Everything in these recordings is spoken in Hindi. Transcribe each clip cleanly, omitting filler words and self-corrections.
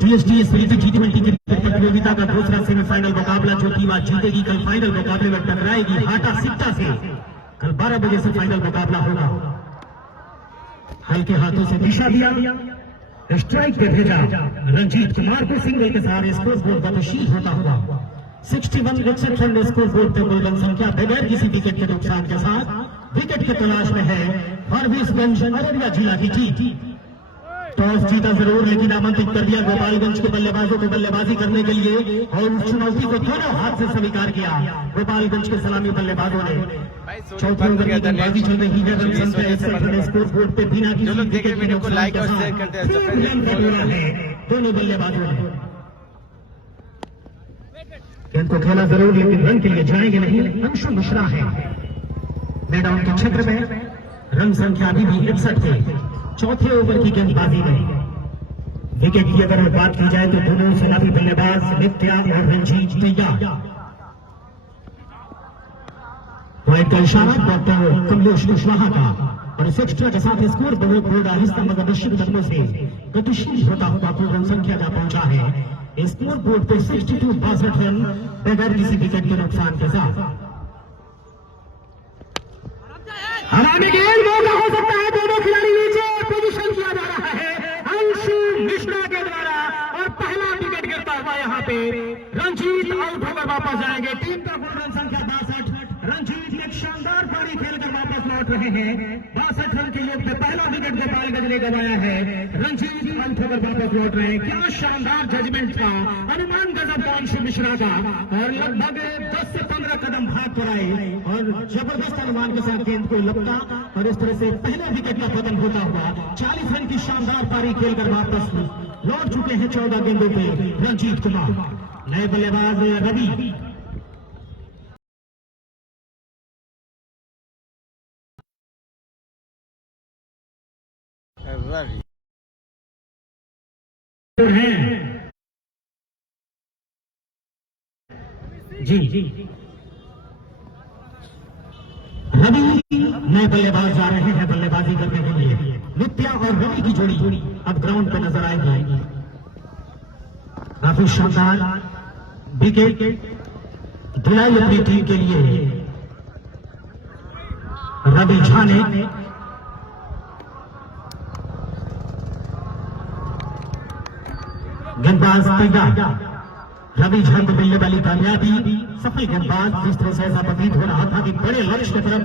जीएसटीएस T20 क्रिकेट प्रतियोगिता का दूसरा सेमीफाइनल मुकाबला जो टीम आज जीतेगी कल फाइनल मुकाबले में टकराएगी हाटा सिक्टा से। कल 12 बजे से फाइनल मुकाबला होगा। हल्के हाथों से दिशा दिया, स्ट्राइक पे भेजा रंजीत कुमार को सिंगल के सहारे स्कोर बोर्ड गतिशील होता हुआ 61 61 रन स्कोर बोर्ड पे कुल रन संख्या बगैर किसी विकेट के नुकसान के साथ विकेट की तलाश में है फॉरबिसगंज अररिया जिला की टीम। टॉस जीता जरूर लेकिन आमंत्रित कर दिया गोपालगंज के बल्लेबाजों को बल्लेबाजी करने के लिए और उस चुनौती को दोनों हाथ से स्वीकार किया गोपालगंज के सलामी बल्लेबाजों ने। चौथे ओवर की गेंदबाजी चल रही है, रन संख्या स्कोर बोर्ड पे बिना किसी विकेट के नुकसान के साथ दोनों बल्लेबाजों ने गेंद को खेला जरूर लेकिन रन के लिए जाएंगे नहीं। अंशु मिश्रा है मैदान के क्षेत्र में, रन संख्या अभी भी 61 थे। चौथे ओवर की गेंदबाजी में विकेट की अगर बात की जाए तो दोनों सलामी बल्लेबाज नित्या और रंजीत तैयार। वाइड का इशारा डॉक्टर कमलेश कुशवाहा का और इस एक्स्ट्रा के साथ स्कोर बोर्ड आहिस्ता मगर निश्चित कदमों से गतिशील होता हुआ कुल रन संख्या जा पहुंचा है स्कोर बोर्ड पे 62 रन बगैर किसी विकेट के नुकसान के साथ। हमारे गेंद मौका हो सकता है, दोनों खिलाड़ी नीचे पोजीशन किया जा रहा है अंशु मिश्रा के द्वारा और पहला विकेट गिरता हुआ यहाँ पे रंजीत आउट होकर वापस जाएंगे। टीम का कुल रन संख्या 62। रंजीत एक शानदार पारी खेलकर वापस लौट रहे हैं। 62 रन के योग पे पहला विकेट गोपालगंज ने गंवाया है। रंजीत आउट होकर वापस लौट रहे हैं। क्या शानदार जजमेंट था, अनुमान गजब का अंशु मिश्रा का और लगभग 10 से 15 कदम भाग कर आए और जबरदस्त अनुमान के साथ गेंद को लपटा और इस तरह से पहले विकेट का पतन होता हुआ 40 रन की शानदार पारी खेलकर वापस लौट चुके हैं 14 गेंदों पे रंजीत कुमार। नए बल्लेबाज रवि जी रवि नए बल्लेबाज जा रहे हैं बल्लेबाजी करने के लिए। नित्या और रवि की जोड़ी अब ग्राउंड पे नजर आएगी। काफी शानदार विकेट दिलाई अपनी टीम के लिए रवि झा ने। गेंदबाज तैयार, रवि झा को मिलने वाली कामयाबी सफल गेंदबाज जिस तरह से ऐसा प्रतीत हो रहा था कि बड़े लक्ष्य की तरफ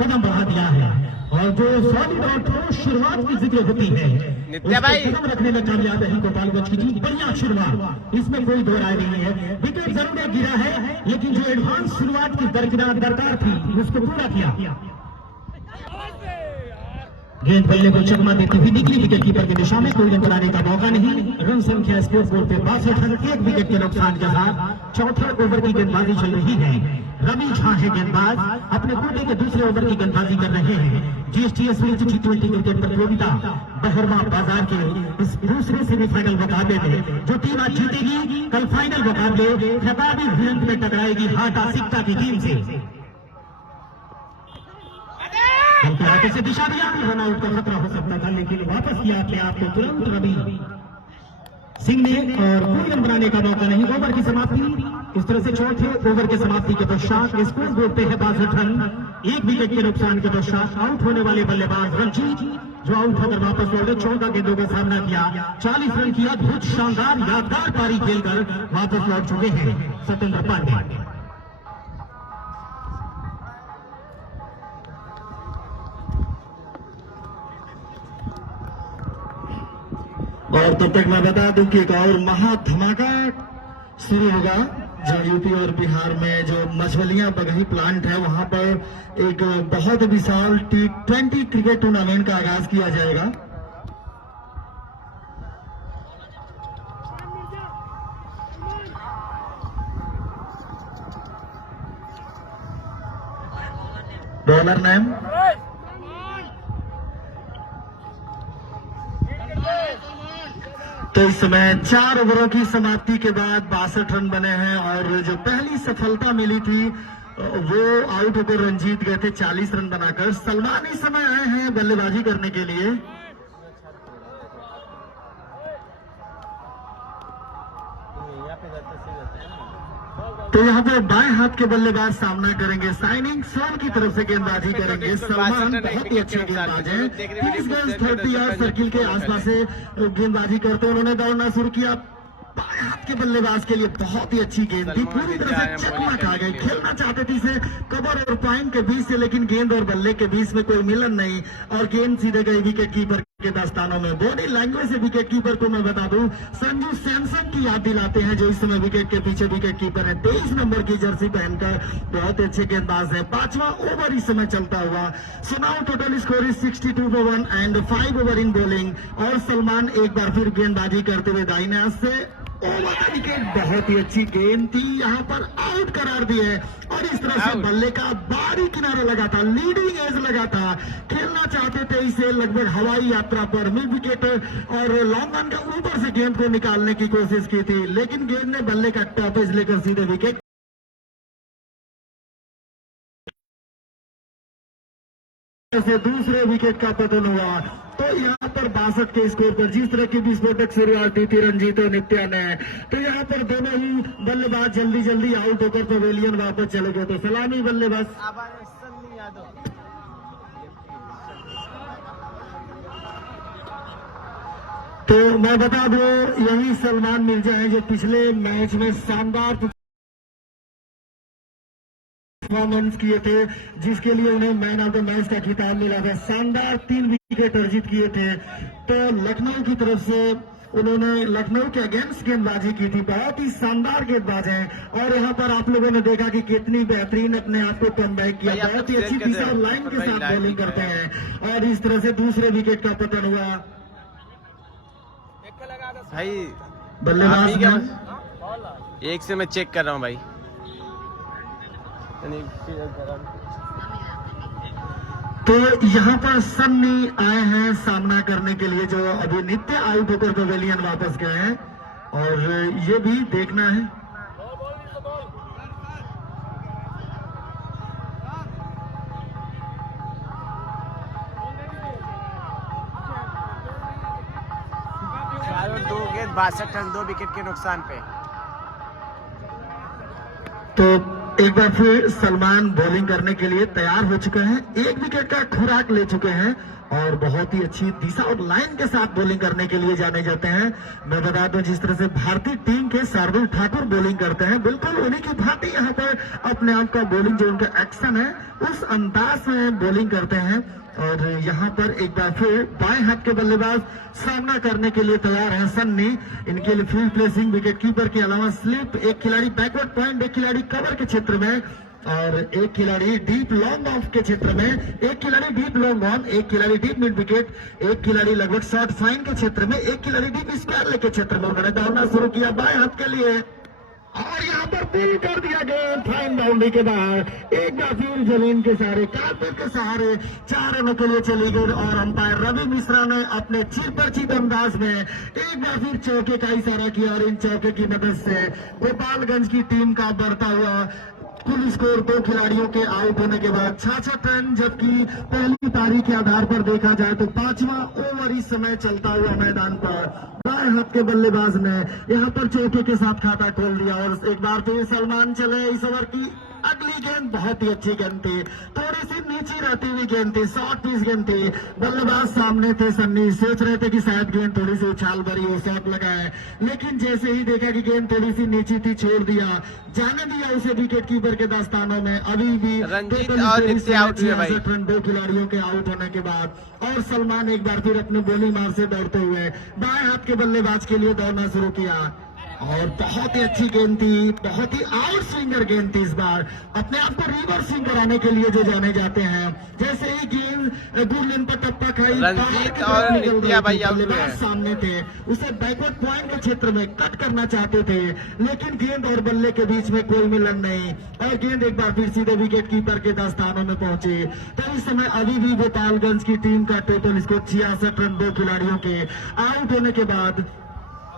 कदम बढ़ा दिया है और जो सॉलिड और ठोस शुरुआत की जिक्र होती है कदम रखने में कामयाब है गोपालगंज की टीम। बढ़िया शुरुआत, इसमें कोई दो राय नहीं है। विकेट जरूर गिरा है लेकिन जो एडवांस शुरुआत की दरकार थी उसको पूरा किया। गेंद बल्ले को चकमा देती हुई निकली विकेट कीपर की दिशा में, कोई रन बनाने का मौका नहीं। रन संख्या स्कोर बोर्ड पे 62 रन, एक विकेट के नुकसान के साथ चौथे ओवर की गेंदबाजी चल रही है। रवि झा है गेंदबाज, अपने कोटे के दूसरे ओवर की गेंदबाजी कर रहे हैं। जीएसटीएस T20 क्रिकेट प्रतियोगिता बहरवा बाजार के इस दूसरे सेमीफाइनल मुकाबले में जो टीम आज जीतेगी कल फाइनल मुकाबले खिताबी भिड़ंत में टकराएगी हाटा सिक्टा की टीम से। हाथों से दिशा दिया, रन आउट का खतरा हो सकता था लेकिन वापस किया अपने आप को तुरंत रवि सिंह ने और कोई रन बनाने का मौका नहीं। ओवर की समाप्ति इस तरह से चौथे ओवर के समाप्ति के पश्चात स्कोर बोर्ड पे है 62 रन, एक विकेट के नुकसान के पश्चात आउट होने वाले बल्लेबाज रंजीत जो आउट होकर वापस लौटे 14 गेंदों का सामना किया, 40 रन की अद्भुत शानदार यादगार पारी खेलकर वापस लौट चुके हैं सत्येंद्र पांडे। और तब तक मैं बता दूं कि एक और महा धमाका शुरू होगा जो यूपी और बिहार में जो मछलियां बगही प्लांट है वहां पर एक बहुत विशाल T20 क्रिकेट टूर्नामेंट का आगाज किया जाएगा। बॉलर नेम तो इस समय 4 ओवरों की समाप्ति के बाद 62 रन बने हैं और जो पहली सफलता मिली थी वो आउट होकर रंजीत गए थे 40 रन बनाकर। सलमान इस समय आए हैं बल्लेबाजी करने के लिए। तो यहाँ पे बाएं हाथ के बल्लेबाज सामना करेंगे, साइनिंग सोल की तरफ से गेंदबाजी करेंगे सलमान। बहुत ही अच्छे गेंदबाज हैं, 30 गज 30 यार्ड सर्किल के आसपास से गेंदबाजी करते हैं। उन्होंने दौड़ना शुरू किया। बाएं हाथ के बल्लेबाज के लिए बहुत ही अच्छी गेंद थी, पूरी तरह से चकमा खा गई। खेलना चाहते थे इसे कवर और पॉइंट के बीच से, लेकिन गेंद और बल्ले के बीच में कोई मिलन नहीं और गेंद सीधे गई विकेट कीपर के दस्तानों में। बॉडी लैंग्वेज से विकेट कीपर को मैं बता दूं, संजू सैमसन की याद दिलाते हैं, जो इस समय विकेट के पीछे विकेट कीपर है। 23 नंबर की जर्सी पहनकर बहुत अच्छे गेंदबाज है। 5वां ओवर इस समय चलता हुआ। सुनाओ total score is 62 for 1 and 5 over in bowling. और सलमान एक बार फिर गेंदबाजी करते हुए दाहिने हाथ से ओवर विकेट। बहुत ही अच्छी गेंद थी, यहाँ पर आउट करार दिए और इस तरह से बल्ले का बारी किनारे लगा था, लीडिंग एज लगा था। खेलना चाहते थे इसे लगभग हवाई यात्रा पर, मिड विकेट और लॉन्ग ऑन के ऊपर से गेंद को निकालने की कोशिश की थी, लेकिन गेंद ने बल्ले का टॉप एज लेकर सीधे विकेट से दूसरे विकेट का पतन हुआ। तो यहाँ पर 62 के स्कोर पर जिस तरह की विस्फोटक शुरुआत थी रंजीत और नित्या ने, तो यहाँ पर दोनों ही बल्लेबाज जल्दी जल्दी आउट होकर पवेलियन वापस चले गए। तो सलामी बल्लेबाज तो मैं बता दूं, यही सलमान मिर्जा है जो पिछले मैच में शानदार परफॉर्मेंस किए थे, जिसके लिए उन्हें मैन ऑफ द मैच का खिताब मिला था। शानदार 3 विकेट अर्जित किए थे। तो लखनऊ की तरफ से उन्होंने लखनऊ के अगेंस्ट गेंदबाजी की थी। बहुत ही शानदार गेंदबाज हैं और यहाँ पर आप लोगों ने देखा कि कितनी बेहतरीन अपने आप को कम बैक किया। बहुत ही अच्छी दिशा और लाइन के साथ बॉलिंग करते हैं और इस तरह से दूसरे विकेट का पतन हुआ। भाई बल्लेबाज एक से मैं चेक कर रहा हूँ भाई। तो यहाँ पर सन्नी आए हैं सामना करने के लिए, जो अभी नित्य आउट होकर पवेलियन वापस गए हैं और ये भी देखना है। दो गेंद 62 रन 2 विकेट के नुकसान पे। तो एक बार फिर सलमान बॉलिंग करने के लिए तैयार हो चुके हैं, 1 विकेट का खुराक ले चुके हैं और बहुत ही अच्छी दिशा और लाइन के साथ बॉलिंग करने के लिए जाने जाते हैं। मैं बता दूं, जिस तरह से भारतीय टीम के शार्दुल ठाकुर बॉलिंग करते हैं, बिल्कुल उन्हीं की भांति यहाँ पर अपने आप का बॉलिंग, जो उनका एक्शन है उस अंदाज में बॉलिंग करते हैं। और यहाँ पर एक बार फिर बाएं हाथ के बल्लेबाज सामना करने के लिए तैयार है सन्नी। इनके लिए फील्ड प्लेसिंग विकेट कीपर के अलावा स्लिप, एक खिलाड़ी बैकवर्ड पॉइंट, एक खिलाड़ी कवर के क्षेत्र में और एक खिलाड़ी डीप लॉन्ग ऑफ के क्षेत्र में, एक खिलाड़ी डीप लॉन्ग ऑन, एक खिलाड़ी डीप मिड विकेट, एक खिलाड़ी लगभग शॉर्ट फाइन के क्षेत्र में, एक खिलाड़ी डीप स्क्वायर के क्षेत्र में। उन्होंने दौड़ना शुरू किया बाएं हाथ के लिए और यहाँ पर पुल कर दिया गया फाइन बाउंड्री के बाहर। एक बार फिर जमीन के सहारे, कारपेट के सहारे 4 रनों के लिए चली गई और अंपायर रवि मिश्रा ने अपने चिरपरिचित अंदाज में एक बार फिर चौके का इशारा किया और इन चौके की मदद से गोपालगंज की टीम का बढ़ता हुआ कुल स्कोर 2 खिलाड़ियों के आउट होने के बाद 66 रन, जबकि पहली पारी के आधार पर देखा जाए तो 5वां ओवर इस समय चलता हुआ मैदान पर बाएं हाथ के बल्लेबाज ने यहाँ पर चौके के साथ खाता खोल दिया और एक बार फिर सलमान चले। इस ओवर की अगली गेंद बहुत ही अच्छी गेंद थी, थोड़ी सी नीची रहती हुई गेंद थी, शॉर्ट पिच गेंद थी। बल्लेबाज सामने थे, सन्नी सोच रहे थे कि शायद गेंद थोड़ी सी उछाल भरी हो, शॉट लगाए, लेकिन जैसे ही देखा कि गेंद थोड़ी सी नीची थी, छोड़ दिया, जाने दिया उसे विकेट कीपर के दस्तानों में। अभी भी रंजीत और नित्य आउट हुए भाई। 2 खिलाड़ियों के आउट होने के बाद और सलमान एक बार फिर अपने बॉलिंग मार से दौड़ते हुए बाएं हाथ के बल्लेबाज के लिए दौड़ना शुरू किया और बहुत ही अच्छी गेंद थी, बहुत ही आउट स्विंगर गेंद थी। इस बार अपने आप को रिवर्स स्विंग कराने के लिए जो जाने जाते हैं, जैसे ही गेंद दूर लेन पर टप्पा खाई, रंजीत और नित्या भाई आउट हुए। सामने थे, उसे बैकवर्ड पॉइंट के क्षेत्र में कट करना चाहते थे, लेकिन गेंद और बल्ले के बीच में कोई मिलन नहीं और गेंद एक बार फिर सीधे विकेट कीपर के दस्तानों में पहुंची। तो इस समय अभी भी गोपालगंज की टीम का टोटल स्कोर 66 रन 2 खिलाड़ियों के आउट होने के बाद।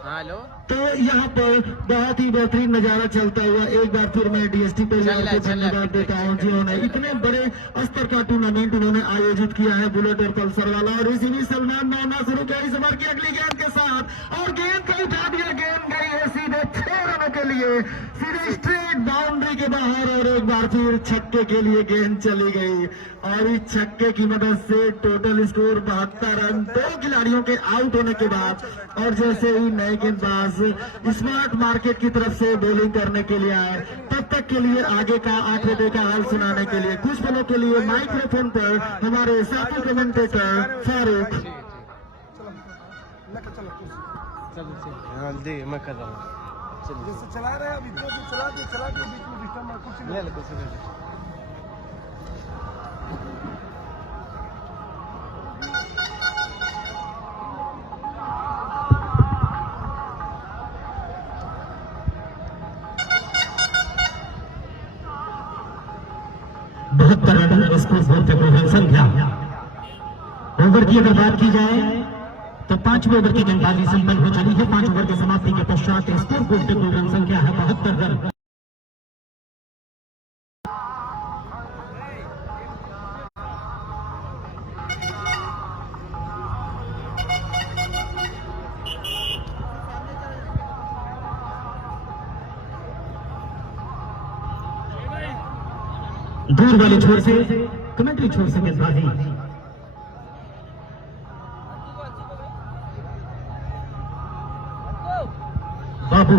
हेलो, तो यहाँ पर बहुत ही बेहतरीन नजारा चलता हुआ एक बार फिर मैं डीएसटी को धन्यवाद देता हूँ, जिन्होंने इतने बड़े स्तर का टूर्नामेंट उन्होंने आयोजित किया है, बुलेट और पल्सर वाला। और इसी भी सलमान दौड़ना शुरू किया इस ओवर की अगली गेंद के साथ और गेंद को उठा दिया, गेंद गई है सीधे 6 रनों के लिए सीधे स्ट्रेट बाउंड्री के बाहर, और एक बार फिर छक्के के लिए गेंद चली गई और इस छक्के की मदद से टोटल स्कोर 72 रन 2 खिलाड़ियों के आउट होने के बाद। और जैसे ही नए गेंदबाज स्मार्ट मार्केट की तरफ से बॉलिंग करने के लिए आए, तब तक के लिए आगे का 8 बजे का हाल सुनाने के लिए कुछ पलों के लिए माइक्रोफोन पर हमारे साथी कमेंटेटर फारूक। हाँ जी, मैं कर रहा हूँ। जैसे चला रहे हैं अभी तो चला के बीच में डिस्टर्ब ना कुछ ले ले कुछ ले ले। बहत्तर रन स्कोर बोलते हुए संख्या। ओवर की अगर बात की जाए तो 5वें ओवर की गेंदबाजी संपन्न हो चली है। 5 ओवर के समाप्ति के पश्चात स्कोर बोलते हुए रन संख्या है 72 रन। दूर वाले छोर से कमेंट्री छोर से गेंदबाजी। बाबू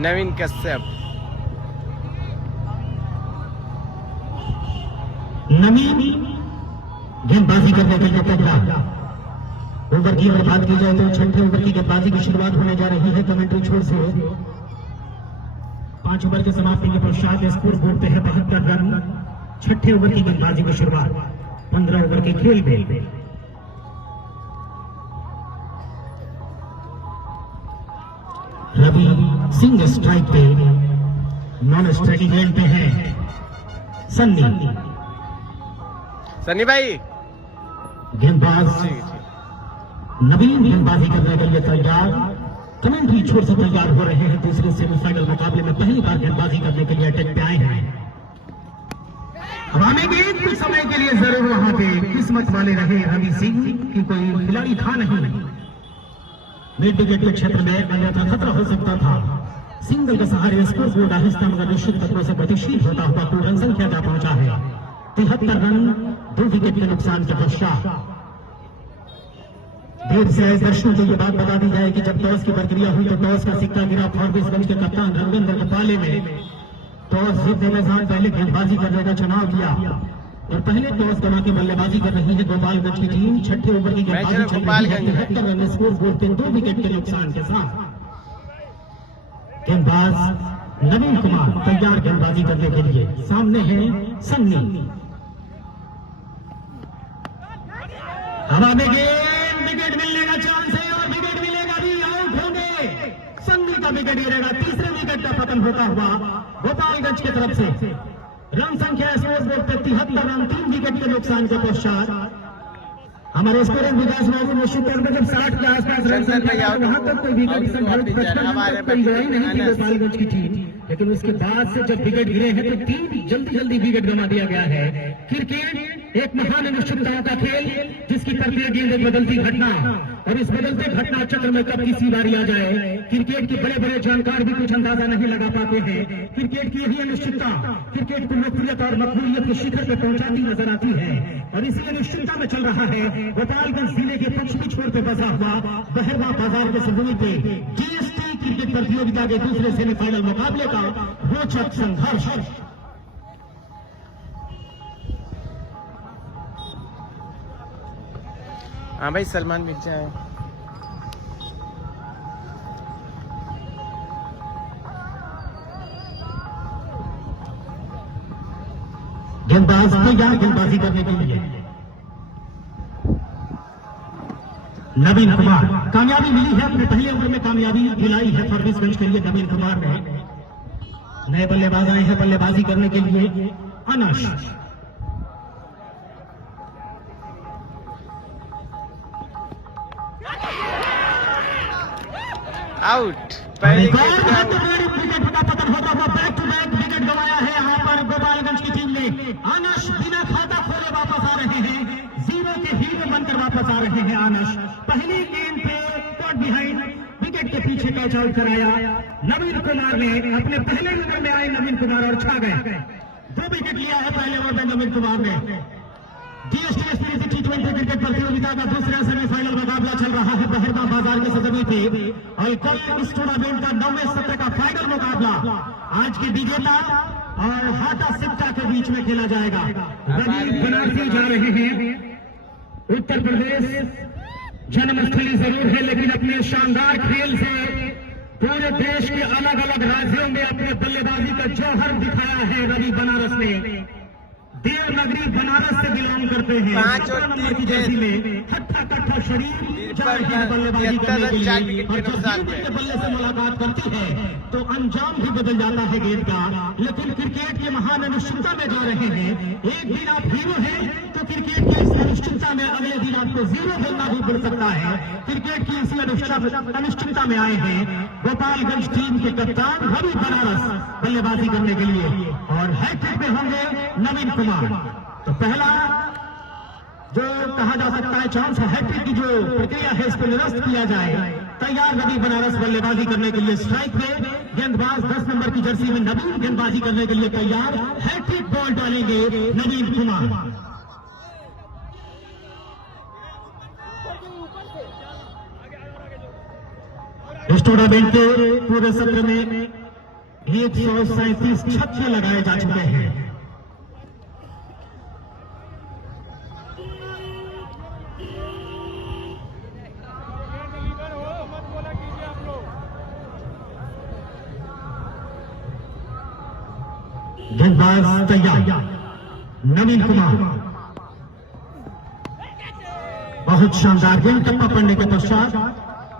नवीन कश्यप। नवीन गेंदबाजी करने के लिए तैयार। ओवर की अगर बात की जाए तो 6ठे ओवर की गेंदबाजी की शुरुआत होने जा रही है कमेंट्री छोर से। 5 ओवर के समाप्ति के पश्चात स्कोर बोर्ड पे है 72 रन। 6ठे ओवर की गेंदबाजी की शुरुआत 15 ओवर के खेल में। रवि सिंह स्ट्राइक पे, नॉन स्ट्राइकिंग एंड पे है सन्नी भाई। गेंदबाज नवीन गेंदबाजी करने के लिए तैयार। कमेंट्री छोर से तैयार हो रहे हैं दूसरे सेमीफाइनल मुकाबले में पहली बार गेंदबाजी करने के लिए अटैक पे आए हैं। हमें गेंद कुछ समय के लिए जरूर वहां पे किस्मत वाले रहे रवि सिंह की कोई खिलाड़ी था नहीं। मिड विकेट के क्षेत्र में अन्यथा खतरा हो सकता था। सिंगल के सहारे स्कोर बोर्ड आहिस्ता मगर निश्चित खतरों से गतिशील होता हुआ कुल रन संख्या जा पहुंचा है 73 रन 2 विकेट के नुकसान के पश्चात। देर से आए दर्शकों को ये बात बता दी जाए कि जब टॉस की प्रक्रिया हुई तो टॉस का सिक्का गिरा फॉरबिसगंज के कप्तान रविंद्र के पाले में। टॉस जीतने में पहले गेंदबाजी करने का चुनाव किया और पहले टॉस बना के बल्लेबाजी कर रही है गोपालगंज की टीम। 6ठे ओवर की गेंदबाजी चल रही है 73 रन स्कोर बोर्ड पे 2 विकेट के नुकसान के साथ। गेंदबाज नवीन कुमार तैयार गेंदबाजी करने के लिए। सामने है सन्नी। हवा में गेंद, विकेट मिलने का चांस है और विकेट मिलेगा भी। आउट होंगे, सन्नी का विकेट गिरेगा। तीसरे विकेट का पतन होता हुआ गोपालगंज की तरफ से। रन संख्या स्कोर बोर्ड पे 73 रन 3 विकेट के नुकसान के पश्चात। हमारे स्कोरिंग विकास बाबू निश्चित तौर पर जब 60 के आसपास रन संख्या वहां तक कोई विकेट संभावित 55 तक कोई गई नहीं थी गोपालगंज की टीम। लेकिन उसके बाद से जब विकेट गिरे हैं तो 3 जल्दी विकेट गंवा दिया गया है। क्रिकेट एक महान अनिश्चितताओं का खेल, जिसकी प्रत्येक गेंद एक बदलती घटना, और इस बदलते घटना चक्र में कब किसी बारी आ जाए क्रिकेट के बड़े बड़े जानकार भी कुछ अंदाजा नहीं लगा पाते हैं। क्रिकेट की यही अनिश्चितता क्रिकेट को लोकप्रियता और मकबूलियत के शिखर पर पहुंचाती नजर आती है। और इसी अनिश्चितता में चल रहा है गोपालगंज जिले के पश्चिमी छोर पर बसा हुआ बहरवा बाजार के संदूनी पे जीएसटी क्रिकेट प्रतियोगिता के दूसरे सेमीफाइनल मुकाबले का रोचक संघर्ष। हाँ भाई, सलमान मिर्जा है। गेंदबाज तैयार गेंदबाजी करने के लिए। नवीन कुमार कामयाबी मिली है, अपने पहले ओवर में कामयाबी दिलाई है फॉरबिसगंज के लिए। नवीन कुमार ने नए बल्लेबाज आए हैं बल्लेबाजी करने के लिए। अनश आउट। पहले एक और बहुत बड़ी विकेट का पतन होता हुआ बैक टू बैक विकेट गंवाया है यहाँ पर गोपालगंज की टीम ने। आनश बिना खाता खोले वापस आ रहे हैं, जीरो के हीरो बनकर वापस आ रहे हैं आनश। पहली गेंद पे कॉट बिहाइंड विकेट के पीछे कैच आउट कराया नवीन कुमार ने। अपने पहले ओवर में आए नवीन कुमार और छा गए। 2 विकेट लिया है पहले ओवर में नवीन कुमार ने। DSTS T20 क्रिकेट प्रतियोगिता का दूसरा सेमीफाइनल मुकाबला चल रहा है बहरदा बाजार के सरजमी पे और कल इस टूर्नामेंट का 9वें सत्र का फाइनल मुकाबला आज के विजेता और हाटा सिक्का के बीच में खेला जाएगा। रवि बनारसी जा रहे हैं उत्तर प्रदेश। जन्मस्थली जरूर है लेकिन अपने शानदार खेल से पूरे देश के अलग अलग राज्यों में अपने बल्लेबाजी का जौहर दिखाया है रवि बनारस ने। देवनगरी बनारस से बिलोंग करते हैं। 5 और 3 की जर्सी में हट्टा कट्टा शरीर जाहिर बल्लेबाजी करने के लिए और जब गेंद के बल्ले से मुलाकात करती है तो अंजाम भी बदल जाता है गेंद का। लेकिन क्रिकेट के महान अनिश्चितता में जा रहे हैं। एक दिन आप हीरो हैं तो क्रिकेट की इस अनिश्चितता में अगले दिन आपको जीरो बोलना भी पड़ सकता है। क्रिकेट की इसी अनिश्चितता में आए हैं गोपालगंज टीम के कप्तान रवि बनारस बल्लेबाजी करने के लिए और हैट्रिक में होंगे नवीन कुमार। तो पहला जो कहा जा सकता है चांस है हैट्रिक की जो प्रक्रिया है इसको निरस्त किया जाए। तैयार रवि बनारस बल्लेबाजी करने के लिए स्ट्राइक में गेंदबाज 10 नंबर की जर्सी में नवीन गेंदबाजी करने के लिए तैयार। हैट्रिक बॉल डालेंगे नवीन कुमार। इस टूर्नामेंट के पूरे सत्र में 137 छक्के लगाए जा चुके हैं। गेंदबाज तैयार नवीन कुमार। बहुत शानदार गेंद टप्पा पड़ने के पश्चात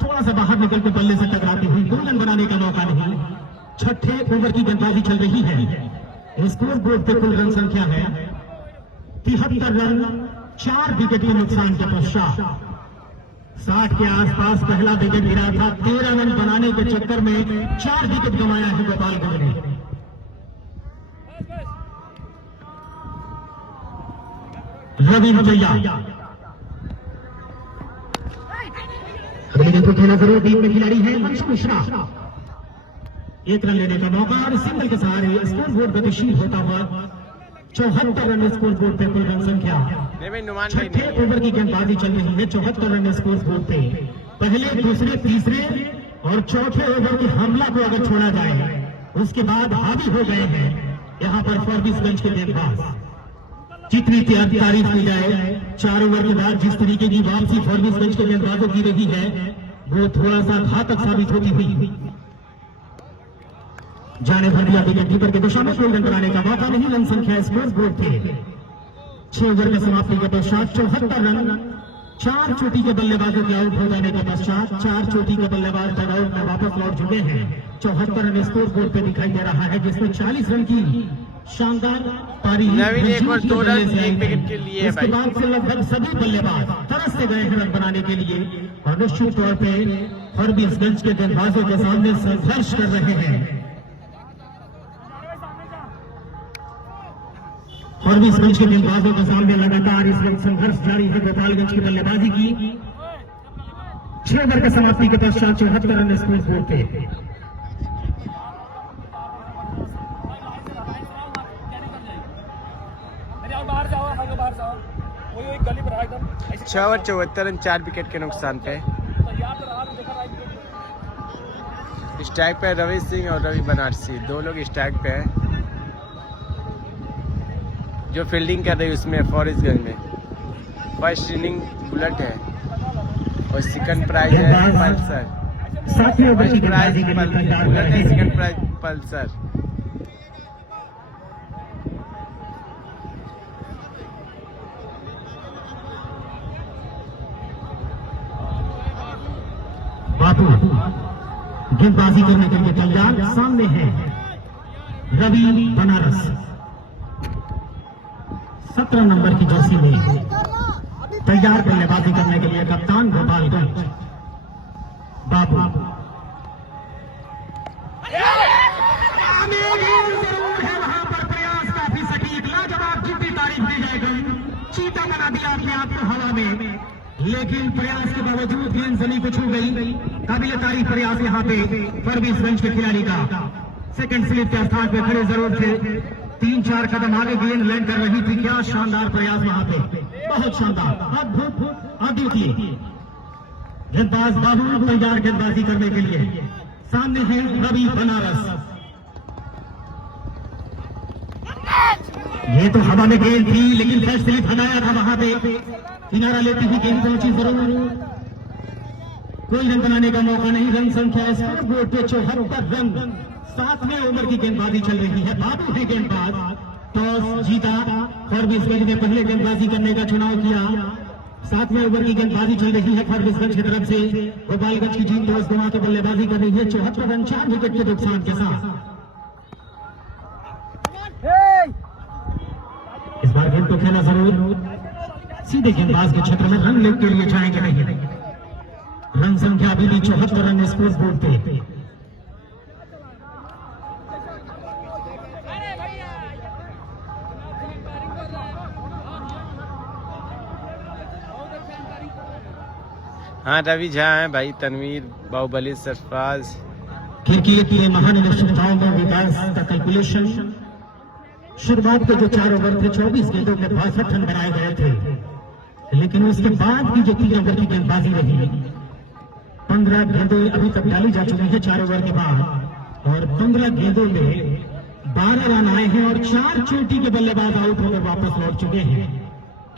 थोड़ा सा बाहर निकल के बल्ले से टकराती हुई 2 रन बनाने का मौका नहीं। 6ठे ओवर की गेंदबाजी चल रही है। स्कोर बोर्ड पे कुल रन संख्या है 73 रन 4 विकेट के नुकसान के पश्चात। 60 के आसपास पहला विकेट गिरा था। 13 रन बनाने के चक्कर में 4 विकेट गंवाया है गोपालगंज ने। रवि तैयार को खेला जरूर टीम में खिलाड़ी है अंश मिश्रा। 1 रन लेने का मौका और सिंगल के सहारे स्कोर बोर्ड गतिशील होता हुआ 74 रन स्कोर बोर्ड पे कुल रन संख्या। 6ठे ओवर की गेंदबाजी चल रही है। 74 रन स्कोर बोर्ड पे पहले दूसरे तीसरे और चौथे ओवर के हमला को अगर छोड़ा जाए उसके बाद हावी हो गए हैं यहाँ पर फॉर्बिसगंज के गेंदबाज। जितनी तारीफ की जाए 4 ओवर के बाद जिस तरीके की वापसी फॉर्बिसगंज के गेंदबाजों की रही है वो थोड़ा सा घातक साबित होती हुई। जाने भर दिया विकेट कीपर के दिशा में कोई रन बनाने का मौका नहीं। रन संख्या स्कोर बोर्ड पे 6 ओवर के समाप्ति के पश्चात 74 रन। 4 चोटी के बल्लेबाजों के आउट हो जाने के पश्चात 4 चोटी के बल्लेबाज डगआउट में वापस लौट चुके हैं। 74 रन स्कोर बोर्ड पे दिखाई दे रहा है जिसमें 40 रन की शानदार पारी। नवीन एक और 2 रन 1 विकेट के लिए इसके बाद से लगभग सभी बल्लेबाज तरस से गए हैं रन बनाने के लिए और निश्चित तौर पे फॉर्बिसगंज के गेंदबाजों के सामने संघर्ष कर रहे हैं। फॉर्बिसगंज के गेंदबाजों के सामने लगातार इस वक्त संघर्ष जारी है गोपालगंज की बल्लेबाजी की। 6 ओवर के समाप्ति के पश्चात 74 रन स्कोर बोर्ड पे। छह ओवर 74 रन 4 विकेट के नुकसान पे। स्ट्राइक पे रवि सिंह और रवि बनारसी 2 लोग स्ट्राइक पे है। जो फील्डिंग कर रही है उसमें फॉरेस्टगंज में फर्स्ट इनिंग बुलेट है और सेकंड प्राइज है पल्सर। फर्स्ट प्राइज बुलेट है, सेकंड प्राइज पल्सर। बापू गेंदबाजी करने के लिए तैयार। सामने है रवि बनारस 17 नंबर की जर्सी में तैयार बल्लेबाजी करने के लिए कप्तान गोपालगंज बापू। जरूर है वहां पर प्रयास काफी सटीक, लाजवाब, जितनी तारीफ दी जाएगी। चीता बना दिया अपने आप को हवा में, लेकिन प्रयास के बावजूद गेंद जमीन को छू गई। काबिल तारीफ प्रयास यहाँ पे फॉरबिसगंज के खिलाड़ी का। सेकंड स्लिप के स्थान पे खड़े जरूर थे, 3-4 कदम आगे गेंद लैंड कर रही थी। क्या शानदार प्रयास वहां पे, बहुत शानदार, अद्भुत, अद्वितीय। गेंदबाज बाबू तैयार गेंदबाजी करने के लिए। सामने है रवि बनारस। ये तो हवा में गेंद थी, लेकिन फर्स्ट स्लिप हटाया था वहां पे। किनारा लेती हुई गेंद पहुंची जरूर, कोई रन बनाने का मौका नहीं। रन संख्या स्कोर बोर्ड पे 74 रन। 7वें ओवर की गेंदबाजी चल रही है। बाबू है गेंदबाज, टॉस जीता। फॉरबिसगंज ने पहले गेंदबाजी करने का चुनाव किया। 7वें ओवर की गेंदबाजी चल रही है फॉरबिसगंज की तरफ से। गोपालगंज की टीम टॉस गंवा के बल्लेबाजी कर रही है 74 रन 4 विकेट के नुकसान के साथ। इस बार गेंद को खेला जरूर, सीधे गेंदबाज के क्षेत्र में रन लेने के लिए जाएंगे नहीं। रन संख्या अभी भी 74 रन स्कोर बोर्ड पे। हाँ रवि झा है भाई, तनवीर, बाहुबली, सरफराज। क्रिकेट के महानिदेशकताओं में विकास का कैलकुलेशन। शुरुआत के जो 4 ओवर थे 24 गेंदों में 62 रन बनाए गए थे, लेकिन उसके बाद की जो 3 ओवर की गेंदबाजी रही, 15 गेंदें अभी तक डाली जा चुकी हैं 4 ओवर के बाद, और 15 गेंदों में 12 रन आए हैं और 4 चोटी के बल्लेबाज आउट होकर वापस लौट चुके हैं।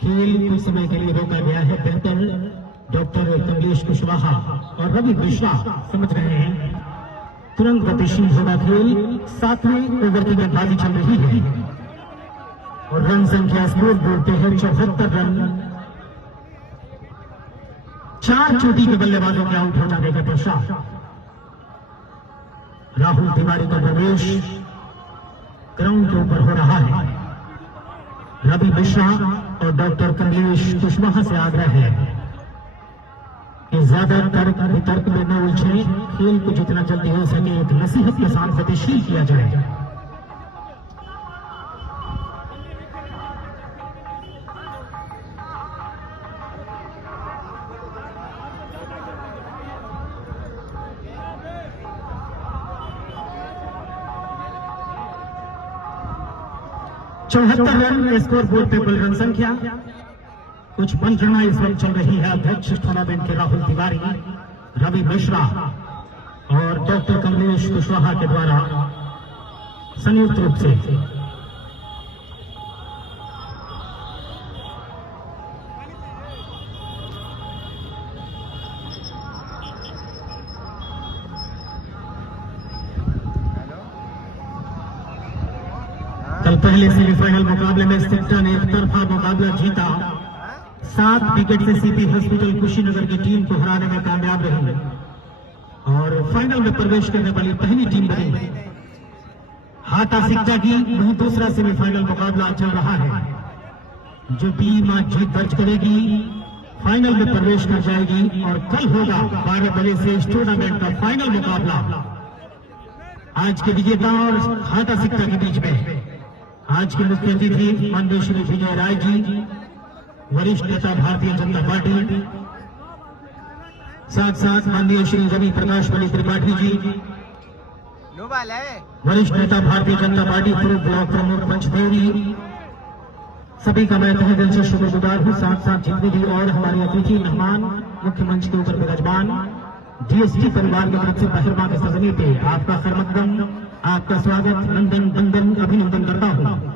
खेल कुछ समय के लिए रोका गया है। बेहतर डॉक्टर कमलेश कुशवाहा और रवि मिश्रा समझ रहे हैं, तुरंत गतिशील होगा खेल। 7वें ओवर की गेंदबाजी चल रही है और रन संख्या स्कोर बोर्ड पे है 74 रन। 4 चोटी के बल्लेबाजों के आउट हो जाने के पश्चात राहुल तिवारी का प्रवेश ग्राउंड के ऊपर हो रहा है। रवि मिश्रा और डॉक्टर कमलेश कुशवाहा से आग्रह है कि ज्यादा तर्क में न उलझे, खेल को जितना जल्दी हो सके एक नसीहत के साथ गतिशील किया जाए। चौहत्तर रन स्कोर बोर्ड पे कुल रन संख्या। कुछ मंत्रणा इस वक्त चल रही है अध्यक्ष टूर्नामेंट के राहुल तिवारी, रवि मिश्रा और डॉक्टर कमलेश कुशवाहा के द्वारा संयुक्त रूप से। कल पहले सेमीफाइनल मुकाबले में सिक्टा ने एक तरफा मुकाबला जीता। 7 विकेट से सीपी हॉस्पिटल कुशीनगर की टीम को हराने में कामयाब रही और फाइनल में प्रवेश करने वाली पहली टीम बनी। हाटा सिक्टा की वही दूसरा सेमीफाइनल मुकाबला चल रहा है। जो टीम आज जीत दर्ज करेगी फाइनल में प्रवेश कर जाएगी और कल होगा 12 बजे से इस टूर्नामेंट का फाइनल मुकाबला आज के विजेता और हाटा सिक्टा के बीच में। आज के मुख्य अतिथि माननीय श्री विजय राय जी, वरिष्ठ नेता भारतीय जनता पार्टी, साथ साथ माननीय श्री रवि प्रकाश बली त्रिपाठी जी, वरिष्ठ नेता भारतीय जनता पार्टी पूर्व ब्लॉक प्रमुख पंचदेवरी, सभी का मैं तहे दिल से शुक्रगुजार हूँ। साथ साथ जितने भी और हमारे अतिथि मेहमान मुख्य मंच के ऊपर विराजमान, डीएसटी परिवार की तरफ से बहिर्मा के सजनी पे आपका खैरमकदम, आपका स्वागत, नंदन बंदन अभिनंदन करता हूँ।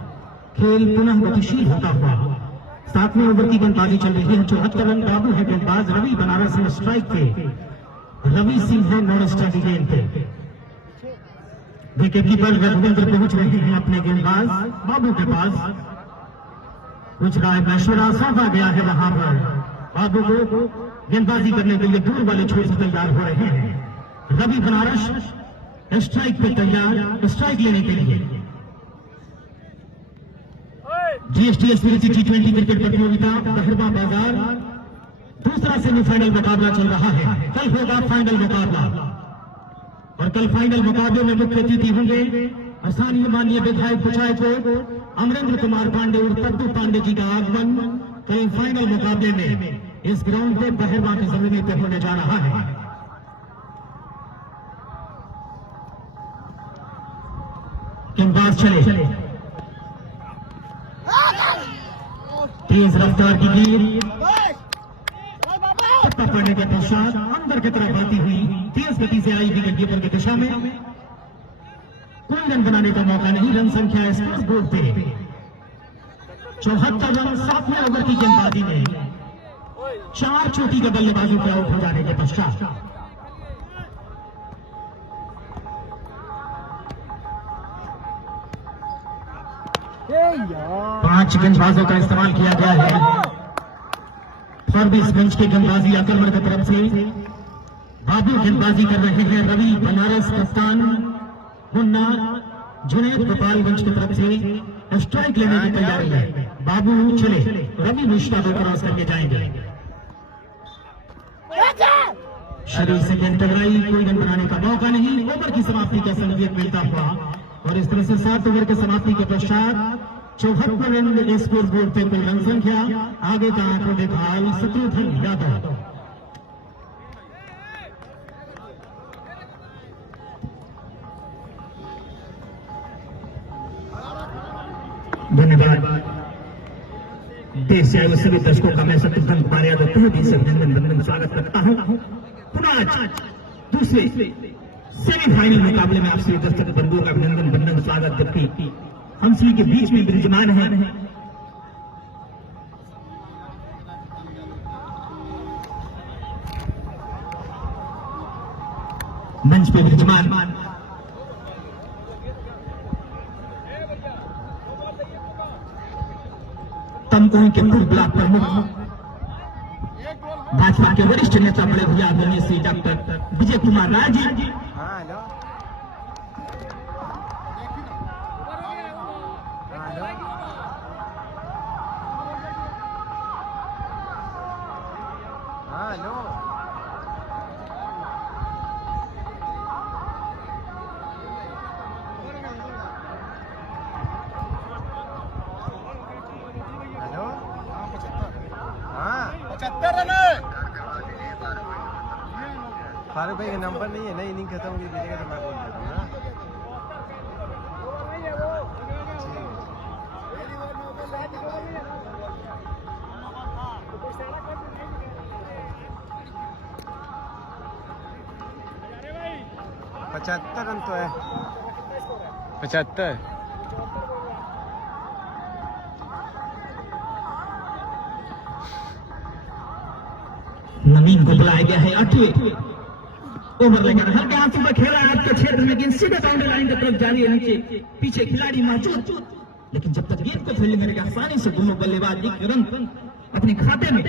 खेल पुनः गतिशील होता हुआ 7वें ओवर की गेंदबाजी चल रही है। 74 रन बाबू है गेंदबाज, रवि बनारस में स्ट्राइक पे, रवि सिंह है नॉन स्ट्राइक गेंद पे। विकेट कीपर रघुवेंद्र पहुंच रहे हैं अपने गेंदबाज बाबू के पास। कुछ राय मशवरा सौंपा गया है वहां पर बाबू को गेंदबाजी करने के लिए दूर वाले छोर से तैयार हो रहे हैं। रवि बनारस स्ट्राइक पे तैयार, स्ट्राइक लेने के लिए। जीएसटीएस T20 क्रिकेट प्रतियोगिता बहिर्मा बाजार दूसरा सेमीफाइनल मुकाबला चल रहा है। कल होगा फाइनल मुकाबला और कल फाइनल मुकाबले में मुख्य अतिथि होंगे स्थानीय माननीय विधायक विधायक अमरेंद्र कुमार पांडे और तत्तू पांडे जी का आगमन कल फाइनल मुकाबले में इस ग्राउंड पे बहरवा की जमीन पे होने जा रहा है। गेंदबाज चले, तेज रफ्तार की गेंद पकड़ने के पश्चात अंदर की तरफ आती हुई तेज गति से आई विकेट कीपर की दिशा में। कोई रन बनाने का मौका नहीं। रन संख्या स्कोर बोर्ड पे 74 रन 7वें ओवर की गेंदबाजी में 4 चोटी के बल्लेबाजों के आउट हो जाने के पश्चात। पांच गेंदबाजों का इस्तेमाल किया गया है। फॉरबिस बेंच के गेंदबाजी आक्रमण की तरफ से बाबू गेंदबाजी कर रहे हैं। रवि बनारस कप्तान मुन्ना जुनैद गोपालगंज की तरफ से स्ट्राइक लेने की तैयारी है। बाबू चले, रवि मिश्रा को क्रॉस करके जाएंगे। शरीर से गेंद टकराई, कोई रन बनाने का मौका नहीं। ओवर की समाप्ति का संकेत मिलता हुआ और इस तरह से 7 ओवर की समाप्ति के पश्चात 74 रन स्कोर बोर्ड पे कुल रन संख्या। आगे का आंकड़ों में भाल शत्रुघ्न यादव। धन्यवाद। देश से आए हुए सभी दर्शकों का मैं शत्रुघ्न कुमार यादव तहे दिल से अभिनंदन स्वागत करता हूं। पुनः आज दूसरे सेमीफाइनल मुकाबले में आपसे दर्शक बंधुओं का अभिनंदन स्वागत जबकि हम सभी के बीच में विराजमान है मंच पे विराजमान तमकुही के पूर्व ब्लॉक प्रमुख भाजपा के वरिष्ठ नेता बड़े भैया आदरणीय श्री डॉक्टर विजय कुमार राय जी। फारूक भाई का नंबर नहीं है ना, इनिंग खत्म होगी दीजिएगा तो मैं बोल देता हूँ ना। 75 रन तो है। 75 नवीन को बुलाया गया है। 8वें ओवर लेकर हल्के हाथों पर खेला है आपके क्षेत्र में। गेंद सीधे बाउंड्री लाइन की तरफ जा रही है। नीचे पीछे खिलाड़ी मौजूद, लेकिन जब तक गेंद को फील्डिंग करेगा आसानी से दोनों बल्लेबाज एक रन अपने खाते में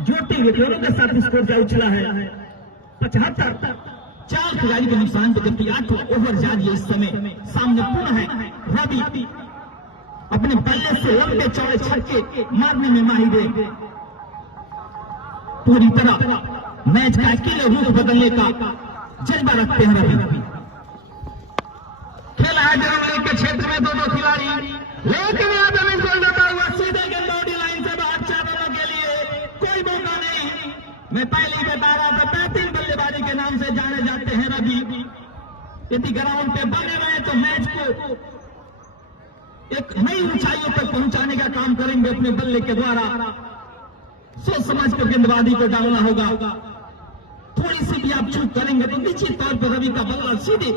जोड़ते हुए दोनों के साथ स्कोर जा उछला है 75। 4 खिलाड़ी के नुकसान पे जबकि 8वां ओवर जारी है। इस समय सामने पुनः है रवि अपने बल्ले से लंबे चौड़े छक्के मारने में माहिर है। पूरी तरह मैच का अकेले रुख बदलने का जज्बा रखते हैं रवि। खेला है जर्मनी के क्षेत्र में दोनों खिलाड़ी, लेकिन यहां जमीन गोल जाता हुआ सीधे गेंद बाउंड्री लाइन से बाहर 4 रनों के लिए कोई मौका नहीं। मैं पहले ही बता रहा था 35 बल्लेबाजी के नाम से जाने जाते हैं रवि। यदि ग्राउंड पे बने रहे तो मैच को एक नई ऊंचाइयों पर पहुंचाने का काम करेंगे अपने बल्ले के द्वारा। सोच समझ कर गेंदबाजी को डालना होगा। थोड़ी सी भी आप चूक करेंगे तो निश्चित तौर पर रवि का बल्ला सीधे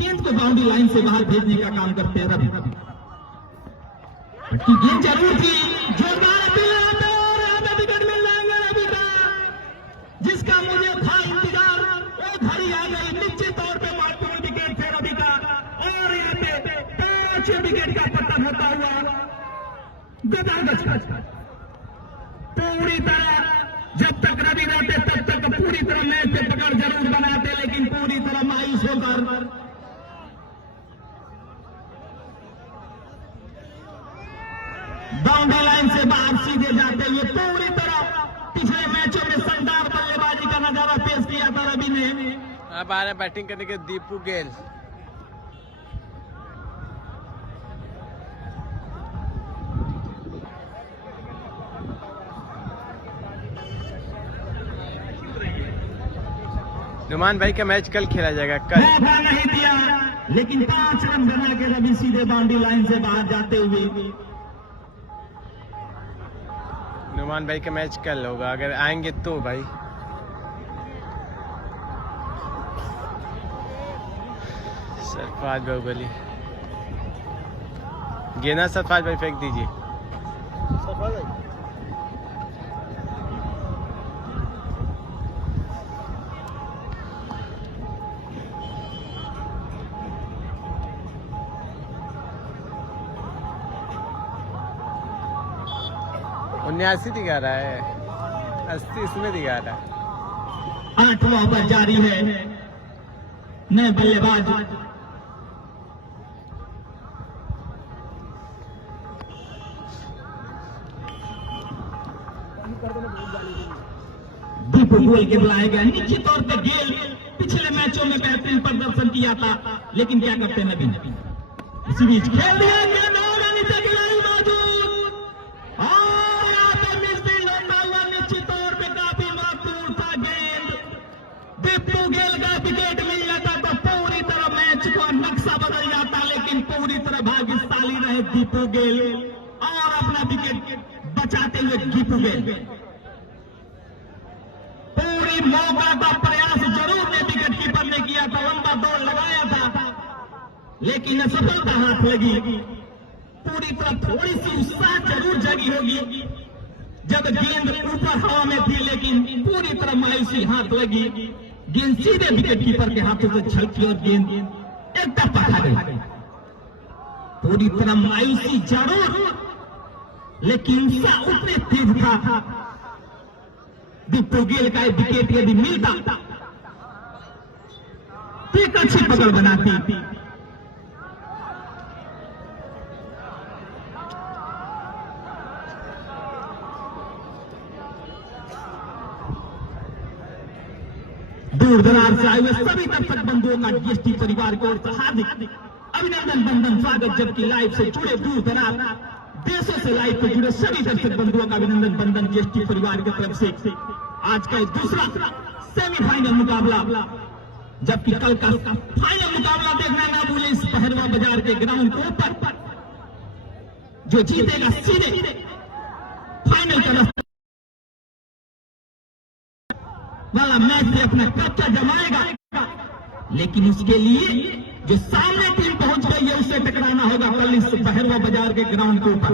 गेंद को बाउंड्री लाइन से बाहर भेजने का काम करते हैं रवि। गेंद जरूर थी, जोरदार विकेट मिल जाएंगे रवि का, जिसका मुझे था इंतजार। वो घड़ी आ गई, निश्चित तौर पर महत्वपूर्ण विकेट थे रवि का। और यहाँ पे 5 विकेट का पतन होता हुआ जबरदस्त। पूरी तरह जब तक रवि रहते तब तक पूरी तरह मैच से पकड़ जरूर बनाते, लेकिन पूरी तरह मायूस होकर बाउंड्री लाइन से बाहर सीधे जाते हुए पूरी तरह पिछले मैचों में शानदार बल्लेबाजी का नजारा पेश किया था रवि ने। अब आ रहे बैटिंग करने के दीपू गेल। नुमान भाई का मैच कल खेला जाएगा कल। मौका नहीं दिया, लेकिन 5 रन बना के रवि सीधे बाउंड्री लाइन से बाहर जाते हुए। नुमान भाई का मैच कल होगा, अगर आएंगे तो भाई। सरफराज बाहुबली गेंदा सरफराज भाई फेंक दीजिए। उन्यासी दिखा रहा है, 80 इसमें दिखा रहा है। 8वां ओवर जारी है, नए बल्लेबाज दीपू गोयल के बुलाया गया। निश्चित तौर पर गेल पिछले मैचों में बेहतरीन प्रदर्शन किया था, लेकिन क्या करते हैं नवीन, इसी बीच खेल दिया गया मौजूद और यहाँ पर मिसफील्ड होता हुआ निश्चित तौर पर काफी महत्वपूर्ण था गेंद। दीपू गेल का विकेट मिल जाता तो पूरी तरह मैच का नक्शा बदल जाता, लेकिन पूरी तरह भाग्यशाली रहे दीपू गेल और अपना विकेट बचाते हुए दीपू गेल। पूरी मौका का प्रयास जरूर ने विकेट कीपर ने किया था, लंबा दौड़ लगाया था, लेकिन असफलता हाथ लगी। पूरी तरह थोड़ी सी उत्साह जरूर जगी होगी जब गेंद ऊपर हवा में थी, लेकिन पूरी तरह मायूसी हाथ लगी। गेंद सीधे विकेट कीपर के हाथों से छलकी और गेंद एकदम पकड़ा गई। पूरी तरह मायूसी जरूर, लेकिन उत्साह उतने तेज था। दीपू गेल का विकेट यदि मिलता तो एक अच्छी पकड़ बनाती। दूर दराज से आए हुए सभी दर्शक बंधुओं का जीएसटी परिवार की ओर से हार्दिक अभिनंदन बंधन स्वागत, जबकि लाइव से जुड़े दूर दराज देशों से लाइव पे जुड़े सभी दर्शक बंधुओं का अभिनंदन बंधन जीएसटी परिवार की तरफ से। आज का दूसरा सेमीफाइनल मुकाबला, जबकि कल का फाइनल मुकाबला देखना ना भूले इस पहरवा बाजार के ग्राउंड के ऊपर। जो जीतेगा सीधे फाइनल का रास्ता वाला मैच से अपना कब्जा जमाएगा, लेकिन उसके लिए जो सामने टीम पहुंच गई है उससे टकराना होगा कल इस पहरवा बाजार के ग्राउंड के ऊपर।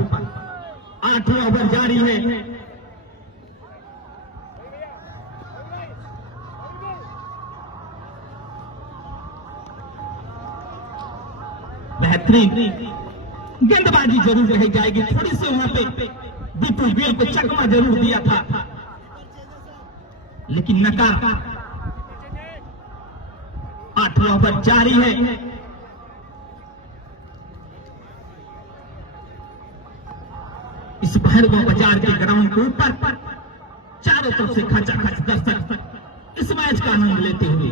8वां ओवर जारी है, बेहतरीन गेंदबाजी जरूर रह जाएगी। थोड़ी सी वहां पे दीपू गेल को चकमा जरूर दिया था, लेकिन नकार। 8वां ओवर जारी है, इस भैरवा बाजार के ग्राउंड के ऊपर चारों तरफ से खचाखच दर्शक इस मैच का आनंद लेते हुए।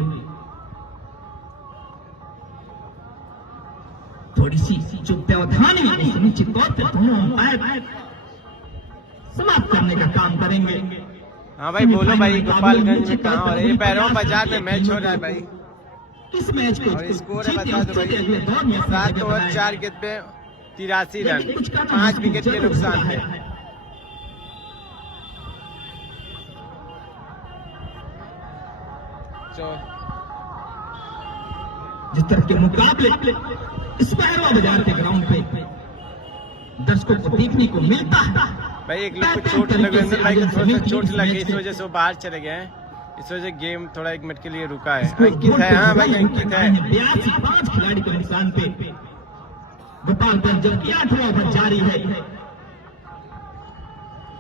थोड़ी सी जो व्यवधान है निश्चित तौर पर दोनों अंपायर समाप्त करने का काम करेंगे। हाँ भाई बोलो भाई, गोपालगंज में कहाँ हो रहा है? ये पैरों बाजार में मैच हो रहा है भाई। इस मैच को और स्कोर है बता दो भाई, 7 ओवर 4 गेंद पे 83 रन, 5 विकेट के नुकसान पे। जिस तरह के मुकाबले इस पहरवा बाजार के ग्राउंड पे दर्शकों को देखने को मिलता है। भाई एक लोग को चोट लगी, अंदर भाई को थोड़ा सा चोट लगी, इस वजह से वो बाहर चले गए हैं। इस वजह से गेम थोड़ा 1 मिनट के लिए रुका है। अंकित है, हाँ भाई अंकित है। 82 खिलाड़ी के निशान पे गोपालगंज, जबकि 8वां ओवर जारी है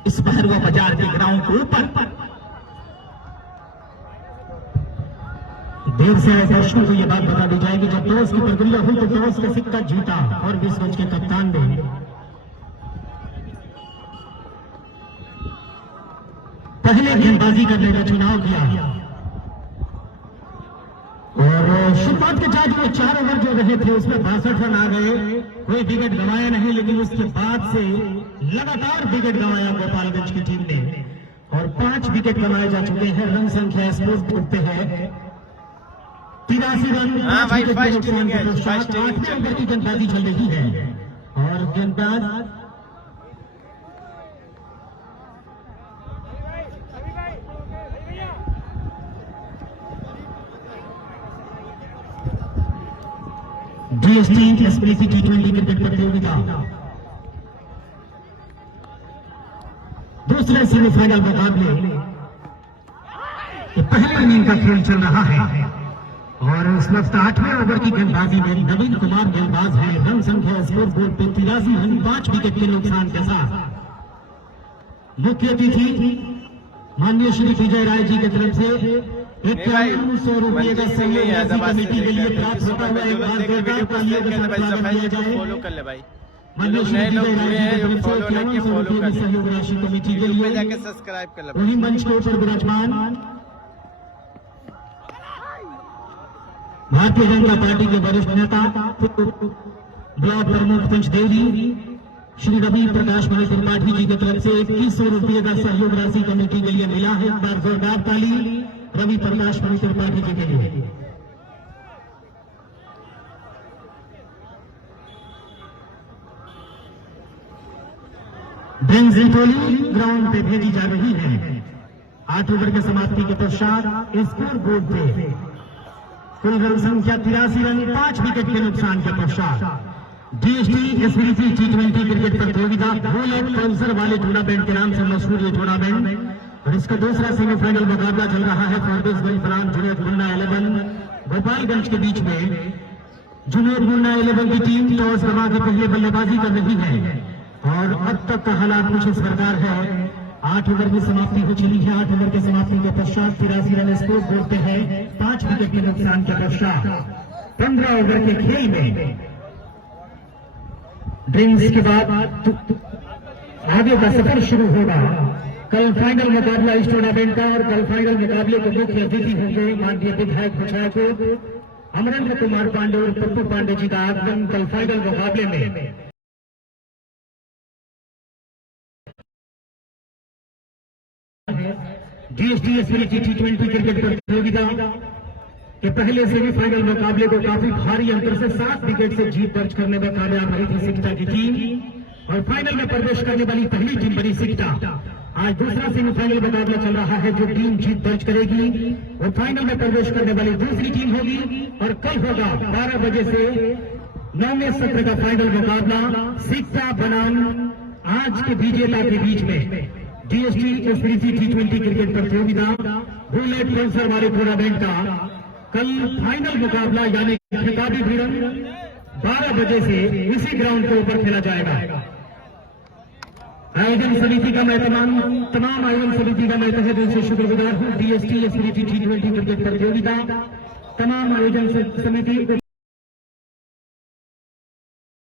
इस पहरवा बाजार के ग्राउंड के ऊपर। देर से दर्शकों को यह बात बता दी जाएगी, जब टॉस की प्रक्रिया हुई तो टॉस का सिक्का जीता और भी सोच के कप्तान ने पहले गेंदबाजी करने का चुनाव किया। और शुरुआत के चार जो 4 ओवर जो रहे थे उसमें 62 रन आ गए, कोई विकेट गंवाया नहीं, लेकिन उसके बाद से लगातार विकेट गंवाया गोपालगंज की टीम ने और 5 विकेट गंवाए जा चुके हैं। रन संख्या स्कोर बुक पे है 83 रन। हाँ भाई, विकेट के फर्स्ट नुकसान इनिंग के है, पश्चात फर्स्ट इनिंग 8वें चल ओवर रही की गेंदबाजी चल रही है और गेंदबाज DST एसपीसी T20 क्रिकेट प्रतियोगिता दूसरे सेमीफाइनल मुकाबले के पहले इनिंग का खेल चल रहा है और इस वक्त 8वें ओवर की गेंदबाजी में नवीन कुमार गेंदबाज है। रन संख्या स्कोर बोर्ड पे 83 रन 5 विकेट के नुकसान के साथ। मुख्य अतिथि माननीय श्री विजय राय जी की तरफ से 5100 रुपये का सहयोग कमेटी के लिए प्राप्त होता हुआ एक बार जोरदार तालियों के साथ स्वागत किया जाए। फॉलो कर ले भाई, माननीय श्री नए लोग विजय जुड़े राय हैं जी जो की फॉलो तरफ नहीं से किए, 5100 फॉलो रुपये कर की ले, सहयोग राशि कमेटी के यूट्यूब पे लिए जाके सब्सक्राइब कर ले भाई। वही मंच के ऊपर विराजमान भारतीय जनता पार्टी के वरिष्ठ नेता ब्लॉक प्रमुख पंचदेवी श्री रवि प्रकाश मणि त्रिपाठी जी की तरफ से 2100 रुपये का सहयोग राशि कमेटी के लिए मिला है। एक बार जोरदार ताली रवि प्रकाश मणि त्रिपाठी जी के लिए। ड्रिंक्स ग्राउंड पे भेजी जा रही है। 8 ओवर के समाप्ति के पश्चात स्कोर बोर्ड पे कुल रन संख्या 83 रन 5 विकेट के नुकसान के पश्चात DST एसपीसी T20 क्रिकेट प्रतियोगिता बुलेट पल्सर वाले टूर्नामेंट के नाम से मशहूर ये टूर्नामेंट और इसका दूसरा सेमीफाइनल मुकाबला चल रहा है फॉरबिसगंज बनाम जुनेद मुन्ना 11 गोपालगंज के बीच में। जुनेद मुन्ना 11 की टीम टॉस गंवा के पहले बल्लेबाजी कर रही है और अब तक का हालात कुछ इस प्रकार है। 8 ओवर की समाप्ति हो चली है। 8 ओवर की समाप्ति के पश्चात 83 रन स्कोर बोर्ड पे है। 5 विकेट के नुकसान के पश्चात 15 ओवर के खेल में ड्रिंक्स के बाद आगे का सफर शुरू होगा। कल फाइनल मुकाबला इस टूर्नामेंट का और कल फाइनल मुकाबले के मुख्य अतिथि होंगे माननीय विधायक विधायक अमरेंद्र कुमार पांडे और पप्पू पांडे जी का आगमन कल फाइनल मुकाबले में DST एसपीसी T20 क्रिकेट प्रतियोगिता के पहले सेमीफाइनल मुकाबले को काफी भारी अंतर से 7 विकेट से जीत दर्ज करने में कामयाब रही थी सिकटा की टीम और फाइनल में प्रवेश करने वाली पहली टीम बनी सिकटा। आज दूसरा सेमीफाइनल मुकाबला चल रहा है। जो टीम जीत दर्ज करेगी वो फाइनल में प्रवेश करने वाली दूसरी टीम होगी और कल होगा 12 बजे से 9वें सत्र का फाइनल मुकाबला सिकटा बनाम आज के विजेता के बीच में। DST एसपीसी T20 क्रिकेट प्रतियोगिता बुलेट पल्सर वाले टूर्नामेंट का कल फाइनल मुकाबला यानी खिताबी भिड़न 12 बजे से इसी ग्राउंड के ऊपर खेला जाएगा। आयोजन समिति का मैं तमाम आयोजन समिति का मैं तहे दिल से शुक्रगुजार हूँ। DST एसपीसी T20 क्रिकेट प्रतियोगिता तमाम आयोजन समिति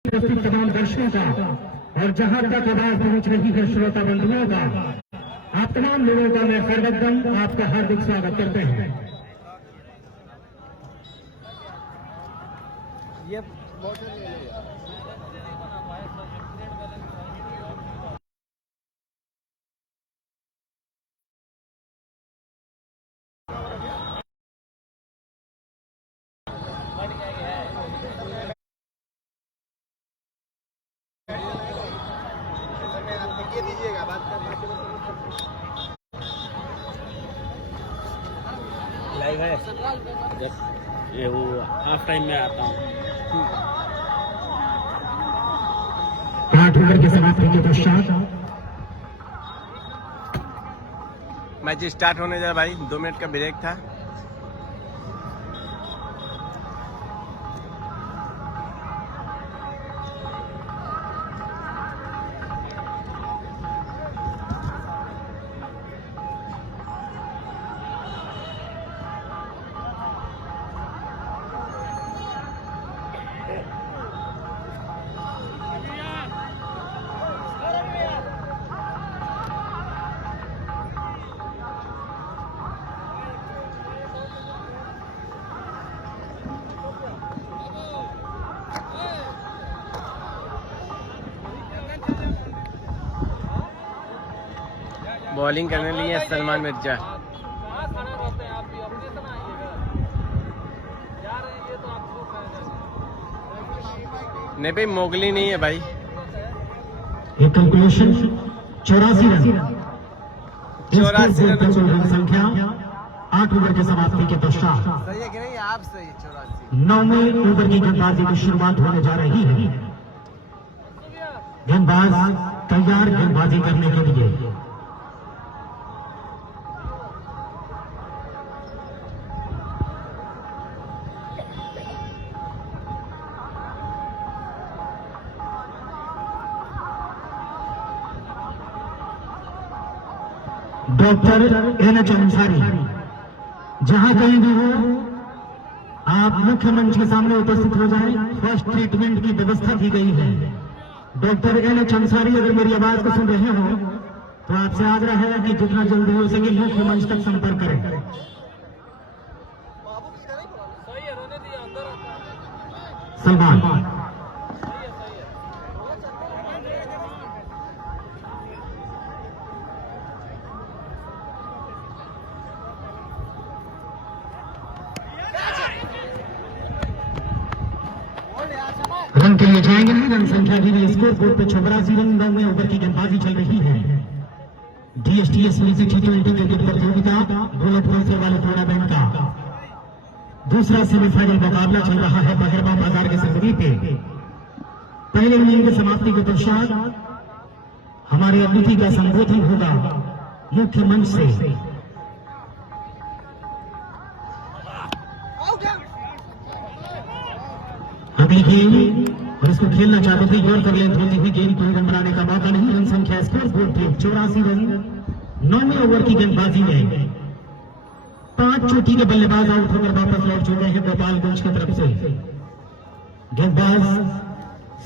उपस्थित तमाम दर्शकों का और जहां तक आवाज पहुंच रही है श्रोता बंधुओं का, आप तमाम लोगों का मैं सर्वप्रथम आपका हार्दिक स्वागत करते हैं। ये दीजिएगा बात लाइव है जब ये वो हाफ टाइम में आता हूँ। 8 ओवर की समाप्ति के पश्चात मैच स्टार्ट होने जा रहा भाई, 2 मिनट का ब्रेक था। बॉलिंग करने लिए सलमान मिर्जा। नहीं भाई, मोगली नहीं है भाई। ये कैलकुलेशन 84 रन। 84 रन। कुल रन संख्या 8 ओवर के समाप्ति के पश्चात सही है कि नहीं? आप सही है। 84। 9वें ओवर की गेंदबाजी की शुरुआत होने जा रही है। गेंदबाज तैयार गेंदबाजी करने के लिए। डॉक्टर NH अंसारी, जहां कहीं भी हो आप मुख्य मंच के सामने उपस्थित हो जाएं। फर्स्ट ट्रीटमेंट की व्यवस्था की गई है। डॉक्टर NH अंसारी, अगर मेरी आवाज को सुन रहे हो तो आपसे आग्रह है कि जितना जल्दी हो सके मुख्य मंच तक संपर्क करें। सलमान रन के लिए जाएंगे नहीं। रन संख्या भी स्कोर बोर्ड पे 84 रन। 9वें ओवर की गेंदबाजी चल रही है। DSTS T20 क्रिकेट प्रतियोगिता बुलेट पल्सर वाले टूर्नामेंट का दूसरा सेमीफाइनल मुकाबला चल रहा है बहरवा बाजार के सरजमी पे। पहले इनिंग की समाप्ति के पश्चात हमारे अतिथि का संबोधन होगा मुख्य मंच से। अभी गेंद और इसको खेलना चाहते थे, गौर कर लें होती हुई गेंद कोई रन बनाने का मौका नहीं। रन संख्या स्कोर बोर्ड पे 84 रन। 9वें ओवर की गेंदबाजी में 5 चोटी के बल्लेबाज आउट होकर वापस लौट चुके हैं गोपालगंज की तरफ से। गेंदबाज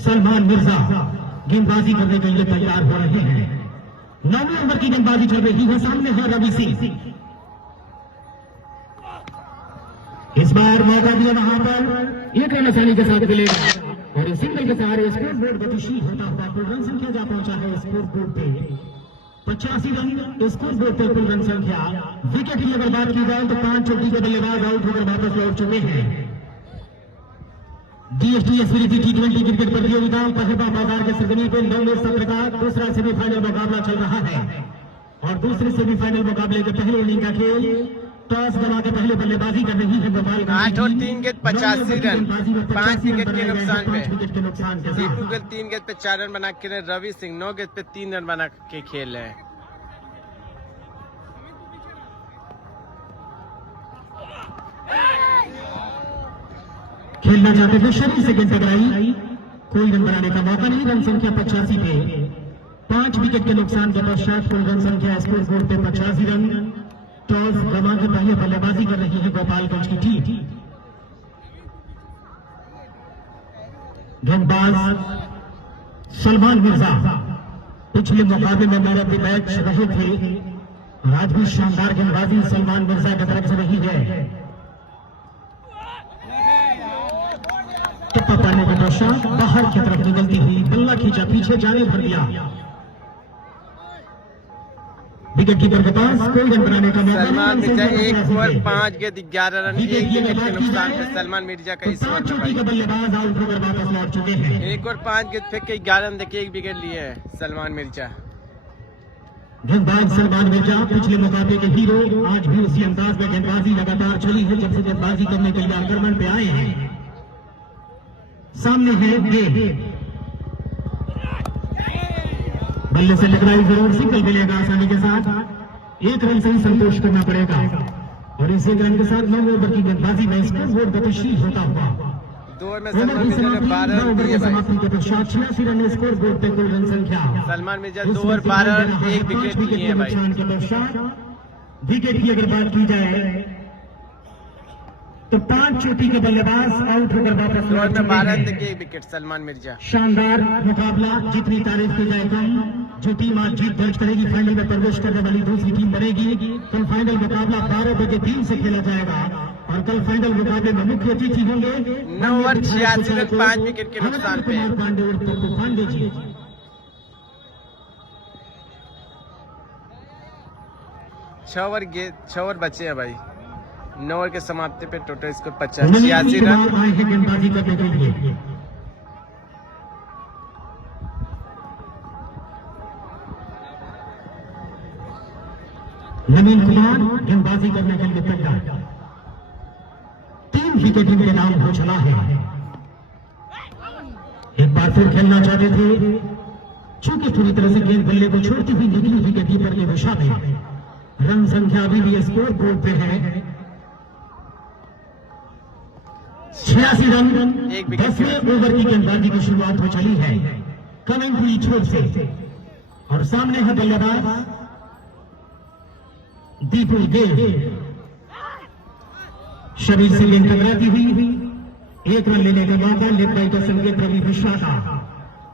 सलमान मिर्जा गेंदबाजी करने के लिए तैयार हो रहे हैं। 9वें ओवर की गेंदबाजी चल रही है। सामने है रवि सिंह। इस बार मौका दिया वहां पर एक रन आसानी के साथ मिलेगा और इस सिंगल के सहारे स्कोर बोर्ड गतिशील होता हुआ कुल रन संख्या जा पहुंचा है स्कोर बोर्ड पे 85 रन। स्कोर बोर्ड पे कुल रन संख्या। विकेट की अगर बात की जाए तो 5 चोटी के बल्लेबाज आउट होकर वापस लौट चुके हैं। DSTS T20 क्रिकेट प्रतियोगिता बहरवा बाजार के सरजमी पे 9वें सत्र का दूसरा सेमीफाइनल मुकाबला चल रहा है और दूसरे सेमीफाइनल मुकाबले के पहले इनिंग का खेल टॉस गवा के पहले बल्लेबाजी कर रही है गोपालगंज। 8 और 3 गेंद 85 रन। 5 विकेट के नुकसान पे। विकेट के नुकसान के दीपू साथ गिल 3 गेंद पे 4 रन बना के, रवि सिंह 9 गेंद पे 3 रन बना के खेल रहे हैं। खेलना चाहते थे, शरीर से गेंद टकराई, कोई रन बनाने का मौका नहीं। रन संख्या 85 पे 5 विकेट के नुकसान के पश्चात कुल रन संख्या स्कोर बोर्ड पे 85 रन। टॉस गवा के पहले बल्लेबाजी कर रही है गोपालगंज की टीम। गेंदबाज सलमान मिर्जा पिछले मुकाबले में मैन ऑफ द मैच रहे थे। आज भी शानदार गेंदबाजी सलमान मिर्जा की तरफ से रही है। टप्पा पाने के पश्चात बाहर की तरफ निकलती हुई बल्ला खींचा, पीछे जाने भर दिया। विकेट कीपर के पास कोई रन बनाने का मौका सलमान नहीं। मिर्जा 1 ओवर 5 गेंद 11 रन। 1 विकेट के नुकसान पे सलमान मिर्जा का इस ओवर में के बल्लेबाज आउट होकर वापस लौट चुके हैं। 1 और 5 गेंद फेंक के 11 रन देके 1 विकेट लिए है सलमान मिर्जा। गेंदबाज सलमान मिर्जा पिछले मुकाबले के हीरो, आज भी उसी अंदाज में गेंदबाजी लगातार चली है जब से गेंदबाजी करने के लिए आक्रमण पे आए हैं। सामने है गेंद, बल्ले से टकराई जरूर, सिंगल मिलेगा आसानी के साथ। 1 रन से ही संतोष करना पड़ेगा और इस 1 रन के साथ 9 ओवर की गेंदबाजी में स्कोर बोर्ड गतिशील होता हुआ 2 ओवर में सलमान मिर्जा ने 12 रन दिए भाई। समाप्ति के पश्चात 86 रन स्कोर बोर्ड पे कुल रन संख्या। Salman Mirza 2 over 12 run 1 wicket लिए है भाई। नुकसान के पश्चात विकेट की अगर बात की जाए तो 5 चोटी के बल्लेबाज आउट होकर वापस 2 ओवर लौट में चुके 12 रन हैं। देके 1 विकेट सलमान मिर्जा। शानदार मुकाबला, जितनी तारीफ की जाए कम। जो टीम आज जीत दर्ज करेगी फाइनल में प्रवेश करने वाली दूसरी टीम बनेगी। कल फाइनल मुकाबला 12 बजे 3 से खेला जाएगा और कल फाइनल मुकाबले में मुख्य अतिथि होंगे 9 ओवर 86 रन 5 विकेट के नुकसान पे। पांडे और पप्पू पांडे जी। 6 ओवर बचे हैं भाई। 9 ओवर के समाप्ति पे टोटल स्कोर 85 रन। आए हैं गेंदबाजी करने के लिए। नवीन कुमार गेंदबाजी करने के लिए तैयार। 3 विकेट इनके नाम हो चला है। एक बार फिर खेलना चाहते थे, चूंकि पूरी तरह से गेंद बल्ले को छोड़ती हुई निकली विकेट कीपर की दिशा में। रन संख्या अभी भी स्कोर बोर्ड पे है 86 रन। 10वें ओवर की गेंदबाजी की शुरुआत हो चली है कमेंट्री छोर से, और सामने है बल्लेबाज दीपू गेल। शरीर से गेंद टकराती हुई 1 रन लेने का मौका लेग बाई का संकेत रवि मिश्रा का,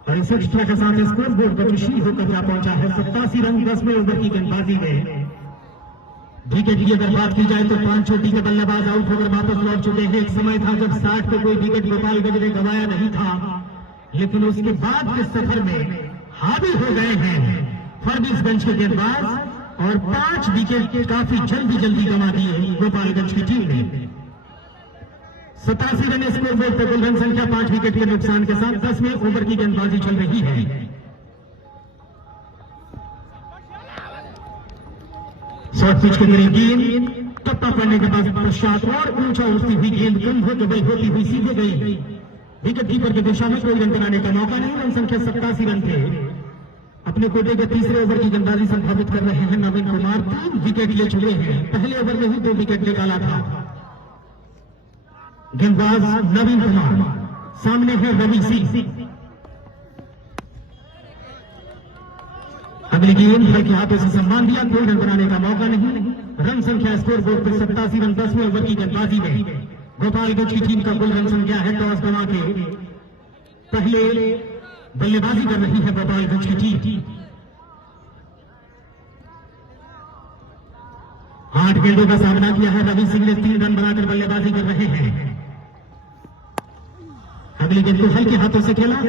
और इस एक्स्ट्रा के साथ स्कोर बोर्ड पर खुशी होकर जा पहुंचा है 87 रन 10वें ओवर की गेंदबाजी में। विकेट की अगर बात की जाए तो 5 चोटी के बल्लेबाज आउट होकर वापस लौट चुके हैं। एक समय था जब 60 पे कोई विकेट गोपालगंज ने गंवाया नहीं था, लेकिन उसके बाद के सफर में हावी हो गए हैं फर्गुसगंज के गेंदबाज, और 5 विकेट काफी जल्दी गंवा दिए गोपालगंज की टीम ने। 87 रन स्कोर बोर्ड पर कुल रन संख्या 5 विकेट के नुकसान के साथ 10वें ओवर की गेंदबाजी चल रही है। शॉर्ट पिच के करीब गेंद टप्पा पड़ने के बाद पश्चात और ऊंचा उठती हुई गेंद कंधों के बल होती हुई सीधे गई विकेट कीपर की दिशा में। कोई रन बनाने का मौका नहीं। रन संख्या 87 रन थे। अपने कोटे के 3रे ओवर की गेंदबाजी संभावित कर रहे हैं नवीन कुमार। 3 विकेट ले चुके हैं। पहले ओवर में ही 2 विकेट निकाला था गेंदबाज नवीन कुमार। सामने है रवि सिंह। अगली गेंद हल्के हाथों से सम्मान दिया। कोई रन बनाने का मौका नहीं। रन संख्या स्कोर बोर्ड पर 87 रन 10वें ओवर की गेंदबाजी में। गोपालगंज की टीम का कुल रन संख्या है टॉस गंवा के पहले बल्लेबाजी कर रही है गोपालगंज की टीम। 8 गेंदों का सामना किया है रवि सिंह ने। 3 रन बनाकर बल्लेबाजी कर रहे हैं। अगली गेंद को हल्के हाथों से खेला।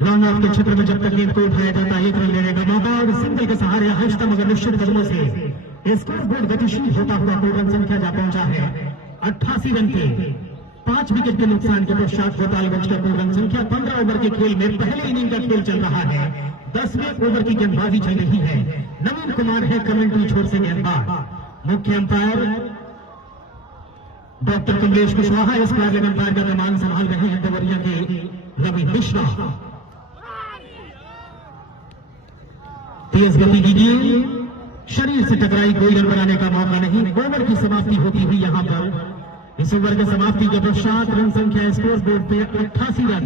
लॉन्ग ऑफ के क्षेत्र में जब तक गेंद को उठाया जाता है 1 रन लेने का मौका, और सिंगल के सहारे हर्षता मगर निश्चित कदमों से स्कोर बोर्ड गतिशील होता हुआ कुल रन संख्या जा पहुंचा है 88 रन पे। 5 विकेट के नुकसान के पश्चात गोपालगंज का कुल रन संख्या 15 ओवर के खेल में पहले इनिंग का खेल चल रहा है। 10वें ओवर की गेंदबाजी चल रही है। नवीन कुमार है कमेंट्री छोर से गेंदबाज। मुख्य umpire doctor Kamlesh Kushwaha, square leg umpire का कमान संभाल रहे हैं देवरिया के रवि मिश्रा। तेज गति की गेंद शरीर से टकराई। कोई रन बनाने का मौका नहीं। ओवर की समाप्ति होती हुई यहां पर इस ओवर की समाप्ति के पश्चात रन संख्या स्कोर बोर्ड पे 88 रन।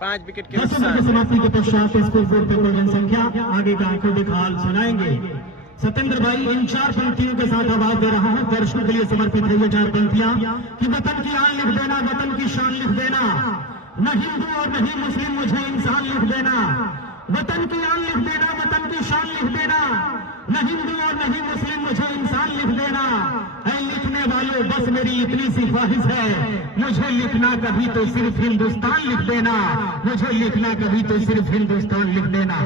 5 विकेट के 10 ओवर की समाप्ति के पश्चात स्कोर बोर्ड पे कुल रन संख्या। आगे का आंखों देखा हाल सुनाएंगे सत्येंद्र भाई। इन 4 पंक्तियों के साथ आवाज दे रहा हूं दर्शकों के लिए समर्पित है ये 4 पंक्तियां कि वतन की आन लिख देना, वतन की शान लिख देना, न हिंदू और नहीं मुस्लिम मुझे इंसान लिख देना। वतन की आन लिख देना, वतन की शान लिख देना, न हिंदू और नहीं मुस्लिम मुझे इंसान लिख देना। है लिखने वालों बस मेरी इतनी सी ख्वाहिश है, मुझे लिखना कभी तो सिर्फ हिंदुस्तान लिख देना, मुझे लिखना कभी तो सिर्फ हिंदुस्तान लिख देना।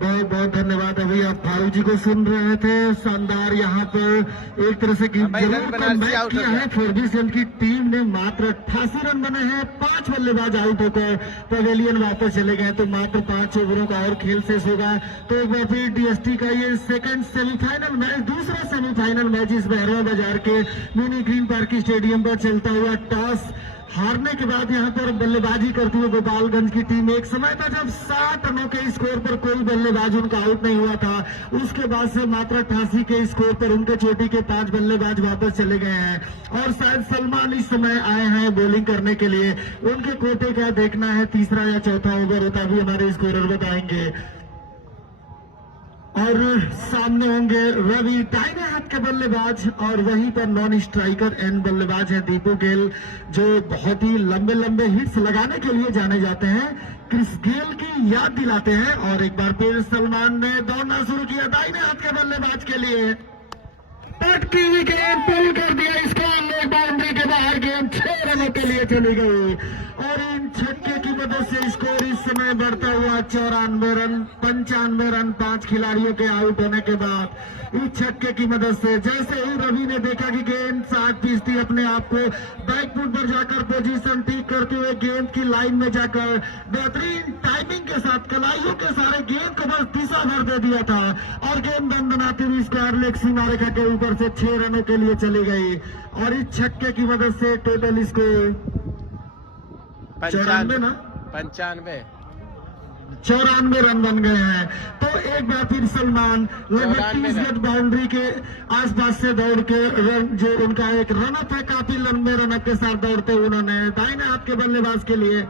बहुत बहुत धन्यवाद। अभी आप फारूक जी को सुन रहे थे। शानदार यहाँ पर एक तरह से किया है फर्गुसन की टीम ने। मात्र 88 रन बने हैं। 5 बल्लेबाज आउट होकर पवेलियन वापस चले गए, तो मात्र 5 ओवरों का और खेल शेष होगा। तो एक बार फिर डीएसटी का ये सेकंड सेमीफाइनल मैच, दूसरा सेमीफाइनल मैच इस बहरवा बाजार के मिनी ग्रीन पार्क स्टेडियम पर चलता हुआ टॉस हारने के बाद यहां पर बल्लेबाजी करती हुई गोपालगंज की टीम। एक समय था जब 60 रनों के स्कोर पर कोई बल्लेबाज उनका आउट नहीं हुआ था। उसके बाद से मात्र 88 के स्कोर पर उनके चोटी के 5 बल्लेबाज वापस चले गए हैं, और शायद सलमान इस समय आए हैं बॉलिंग करने के लिए। उनके कोटे क्या देखना है, 3रा या 4था ओवर होता भी हमारे स्कोरर बताएंगे। और सामने होंगे रवि, दाहिने हाथ के बल्लेबाज, और वहीं पर नॉन स्ट्राइकर एंड बल्लेबाज है दीपू गेल, जो बहुत ही लंबे लंबे हिट्स लगाने के लिए जाने जाते हैं। क्रिस गेल की याद दिलाते हैं। और एक बार फिर सलमान ने दौड़ना शुरू किया दाहिने हाथ के बल्लेबाज के लिए। पटकी हुई गेंद पुल कर दिया इसको, बाउंड्री के बाहर गेंद 6 रनों के लिए चली गई, और इन छक्के छक्के की मदद से स्कोर इस समय बढ़ता हुआ 94 रन, 95 रन 5 खिलाड़ियों के आउट होने के बाद इस छक्के की मदद से। जैसे ही रवि ने देखा कि गेंद 60% अपने आप को बैक फुट पर जाकर पोजीशन ठीक करते हुए गेंद की लाइन में जाकर बेहतरीन टाइमिंग के साथ कलाइयों के सारे गेंद को बस दिशा भर दे दिया था और गेंद दंदनाती हुई स्क्वायर लेग सीमा रेखा के ऊपर से 6 रनों के लिए चली गई और इस छक्के की मदद से टोटल स्कोर 94 ना 94 रन बन गए हैं। तो एक बार फिर सलमान लगभग 30 गज बाउंड्री के आसपास से दौड़ के रन, जो उनका एक रनअप है, काफी लंबे रनअप के साथ दौड़ते हुए उन्होंने दाहिने हाथ के बल्लेबाज के लिए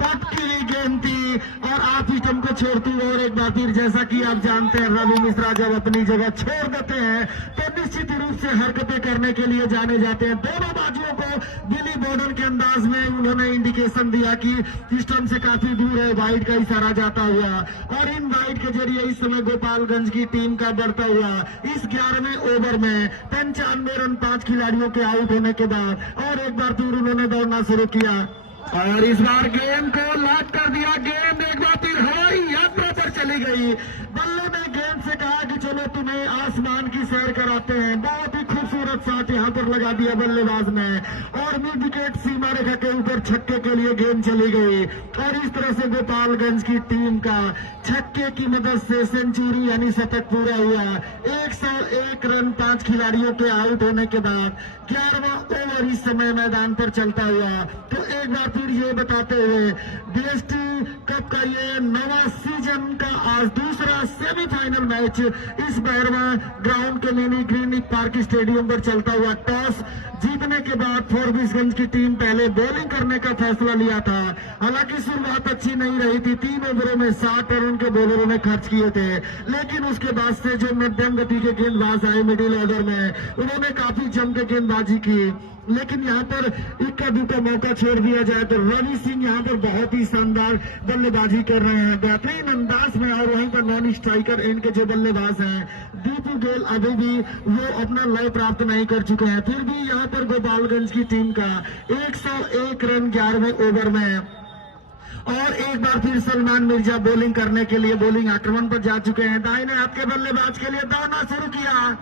पट की गेंद थी और आप स्टंप को छोड़ती हुए और एक बार फिर जैसा कि आप जानते हैं रवि मिश्रा जब अपनी जगह छोड़ देते हैं तो निश्चित रूप से हरकतें करने के लिए जाने जाते हैं। दोनों बाजुओं को बिली बॉर्डर के अंदाज में उन्होंने इंडिकेशन दिया कि स्टंप से काफी दूर है, वाइड का इशारा जाता हुआ और इन वाइड के जरिए इस समय गोपालगंज की टीम का बढ़ता हुआ इस 11वें ओवर में 95 रन 5 खिलाड़ियों के आउट होने के बाद और एक बार फिर उन्होंने दौड़ना शुरू किया और इस बार गेंद को लॉक कर दिया। गेंद एक बार फिर हवाई यात्रा पर चली गई। बल्ले ने गेंद से कहा कि चलो तुम्हें आसमान की सैर कराते हैं। बहुत ही खूबसूरत शॉट यहां पर लगा दिया बल्लेबाज ने और मिड विकेट सीमा रेखा के ऊपर छक्के के लिए गेंद चली गई और इस तरह से गोपालगंज की टीम का छक्के की मदद से सेंचुरी यानी शतक पूरा हुआ। 101 रन 5 खिलाड़ियों के आउट होने के बाद 11वां ओवर इस समय मैदान पर चलता हुआ। तो एक बार फिर ये बताते हुए DST कप का ये नवा सीजन का आज दूसरा सेमीफाइनल मैच इस 12वां ग्राउंड के मिनी ग्रीन पार्क स्टेडियम पर चलता हुआ। टॉस जीतने के बाद फॉरबिसगंज की टीम पहले बॉलिंग करने का फैसला लिया था। हालांकि शुरुआत अच्छी नहीं रही थी, 3 ओवरों में 60 रन उनके बॉलरों ने खर्च किए थे, लेकिन उसके बाद से जो मध्यम गति के गेंदबाज आए मिडिल ऑर्डर में उन्होंने काफी जम के गेंदबाजी की। लेकिन यहाँ पर इक्का दुक्का मौका छोड़ दिया जाए तो रवि सिंह यहाँ पर बहुत ही शानदार बल्लेबाजी कर रहे हैं बेहतरीन अंदाज में और वहीं पर नॉन स्ट्राइकर इनके जो बल्लेबाज हैं दीपू गेल अभी भी वो अपना लय प्राप्त नहीं कर चुके हैं। फिर भी यहाँ पर गोपालगंज की टीम का 101 रन 11वें ओवर में और एक बार फिर सलमान मिर्जा बॉलिंग करने के लिए बॉलिंग आक्रमण पर जा चुके हैं। दाहिने हाथ के बल्लेबाज के लिए दौड़ना शुरू किया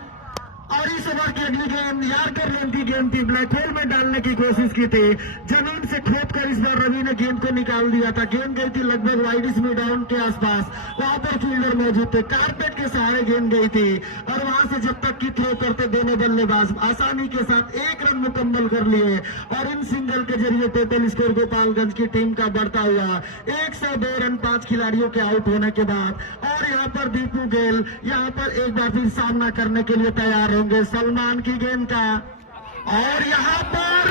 और इस ओवर की अगली गेंद यार्कर लेंथ की गेंद थी, ब्लैक होल में डालने की कोशिश की थी, जमीन से खोद कर इस बार रवि ने गेंद को निकाल दिया था। गेंद गई थी लगभग वाइड मिड डाउन के आसपास, वहां पर फील्डर मौजूद थे, कारपेट के सहारे गेंद गई थी और वहां से जब तक की थ्रो करते दोनों बल्लेबाज आसानी के साथ 1 रन मुकम्मल कर लिए और इन सिंगल के जरिए टोटल स्कोर गोपालगंज की टीम का बढ़ता हुआ 102 रन 5 खिलाड़ियों के आउट होने के बाद। और यहाँ पर दीपू गेल यहाँ पर एक बार फिर सामना करने के लिए तैयार होंगे सलमान की गेंद का और यहाँ पर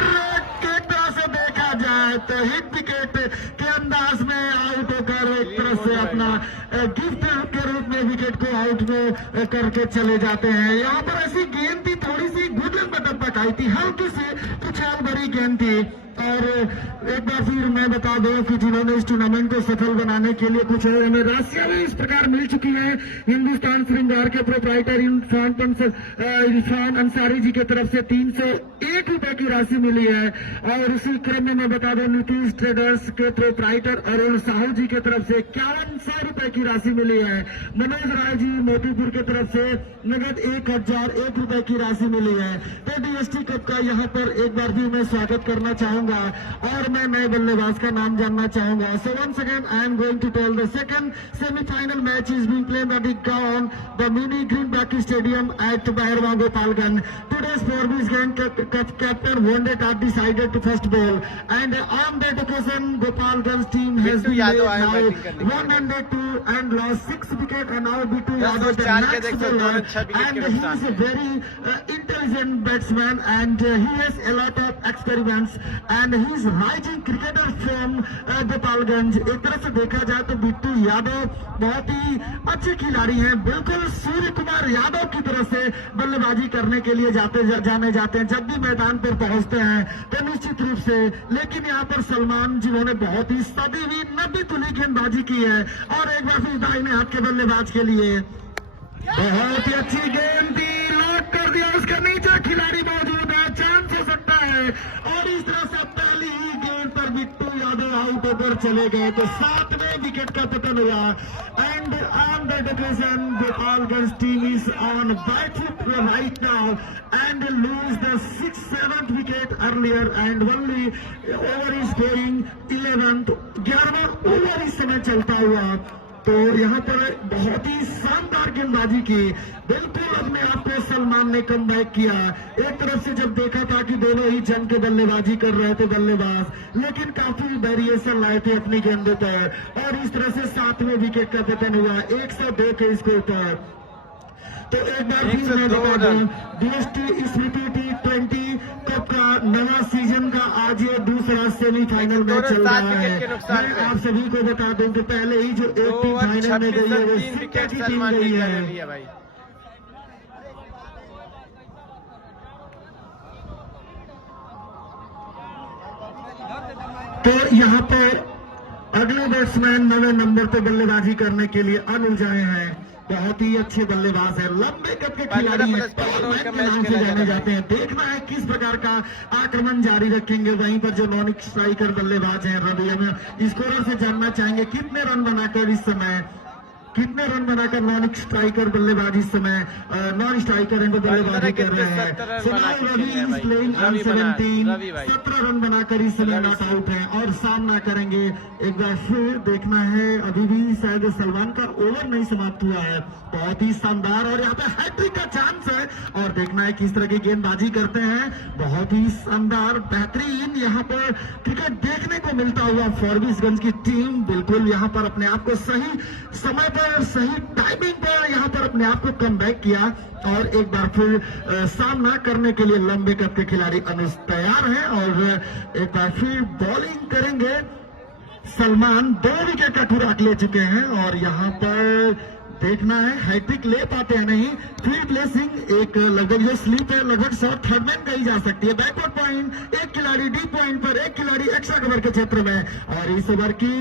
एक तरह से देखा जाए तो हिट विकेट के अंदाज में आउट होकर एक तरह से अपना गिफ्ट के रूप में विकेट को आउट में करके चले जाते हैं। यहाँ पर ऐसी गेंद थी, थोड़ी सी गुडलन बटन तक आई थी, हल्की सी कुछ बड़ी गेंद थी। और एक बार फिर मैं बता दूं कि जिन्होंने इस टूर्नामेंट को सफल बनाने के लिए कुछ हमें राशियां भी इस प्रकार मिल चुकी है। हिंदुस्तान श्रृंगार के प्रोप्राइटर इरफान अंसारी जी की तरफ से 301 रुपए की राशि मिली है और उसी क्रम में मैं बता दूं नीतीश ट्रेडर्स के प्रोप्राइटर अरुण साहू जी की तरफ से 5100 रुपए की राशि मिली है। मनोज राय जी मोतीपुर की तरफ से नगद 1001 रुपए की राशि मिली है। तो DST कप का यहाँ पर एक बार भी मैं स्वागत करना चाहूंगा और मैं नए बल्लेबाज का नाम जानना चाहूंगा। So once again I am going to tell the second semi-final match is being played at the ground, the mini green park stadium at Baharwa Gopalganj. Today's Forbes Cup captain Wondet are decided to first ball and on that occasion Gopalganj team has been now 102 and lost 6 wickets and now Bittu Yadav the next bowler and he is a very intelligent batsman and he has a lot of experience and he is rising cricketer from Gopalganj. एक तरह से देखा जाए तो बिट्टू यादव बहुत ही अच्छे खिलाड़ी हैं, बिल्कुल सूर्य कुमार यादव की तरह से बल्लेबाजी करने के लिए जाने जाते हैं जब भी मैदान पर पहुंचते हैं तो निश्चित रूप से। लेकिन यहाँ पर सलमान जिन्होंने बहुत ही सदी हुई 90 तुली गेंदबाजी की है और एक बार फिर दाहिने हाथ के बल्लेबाज के लिए बहुत ही अच्छी गेंद थी, लॉक कर दिया, उसके नीचे खिलाड़ी मौजूद है, चांस हो सकता है और इस तरह से पहली ही गेंद पर बिट्टू यादव आउट होकर चले गए। तो 7वें विकेट का पतन हुआ and on the occasion Gopalganj team is on bat foot right now and lose the 6th 7th wicket earlier and only over is going 11th 11वां ओवर इस समय चलता हुआ। तो यहाँ पर बहुत ही शानदार गेंदबाजी की, बिल्कुल अपने आप को सलमान ने कमबैक किया। एक तरफ से जब देखा था कि दोनों ही जम के बल्लेबाजी कर रहे थे बल्लेबाज, लेकिन काफी वेरिएशन लाए थे अपनी गेंदों पर और इस तरह से 7वें विकेट का पतन हुआ 102 के स्कोर पर। तो एक बार फिर मैं बता दूं, DST स्मृति T20 कप का नवा सीजन का आज ये दूसरा सेमीफाइनल मैच चल रहा है। मैं आप सभी को बता दूं कि पहले ही जो एक टीम फाइनल में गई है वो सिक्का की टीम गई है। तो यहाँ पर अगले बैट्समैन 9वें नंबर पर बल्लेबाजी करने के लिए अनुज आए हैं। बहुत ही अच्छे बल्लेबाज है, लंबे कद के खिलाड़ी के नाम से जाने जाते हैं। देखना है किस प्रकार का आक्रमण जारी रखेंगे। वहीं पर जो नॉन स्ट्राइकर बल्लेबाज हैं रवि, हम स्कोरर से जानना चाहेंगे कितने रन बनाकर इस समय नॉन स्ट्राइकर बल्लेबाज इस समय नॉन स्ट्राइकर बल्लेबाजी कर रहे हैं। सुनाओ Ravi is playing on 17 run बनाकर इस समय नॉट आउट है और सामना करेंगे। एक बार फिर देखना है, अभी भी शायद सलमान का ओवर नहीं समाप्त हुआ है। बहुत ही शानदार और यहाँ पे हैट्रिक का चांस है और देखना है किस तरह की गेंदबाजी करते हैं। बहुत ही शानदार बेहतरीन यहाँ पर क्रिकेट देखने को मिलता हुआ फॉरबिसगंज की टीम बिल्कुल यहाँ पर अपने आप को सही समय पर सही टाइमिंग पर यहाँ पर अपने आप को कमबैक किया और एक बार फिर सामना करने के लिए लंबे कद के खिलाड़ी अनुज तैयार हैं और एक बार फिर बॉलिंग करेंगे। सलमान 2 विकेट का खुराक ले चुके हैं और यहाँ पर देखना है हैट्रिक ले पाते हैं नहीं। फ्री प्लेसिंग एक लगभग जो स्लीप है लगभग शॉट थर्डमैन कही जा सकती है। बैकवर्ड पॉइंट एक खिलाड़ी डी पॉइंट पर, एक खिलाड़ी एक्स्ट्रा कवर के क्षेत्र में और इस ओवर की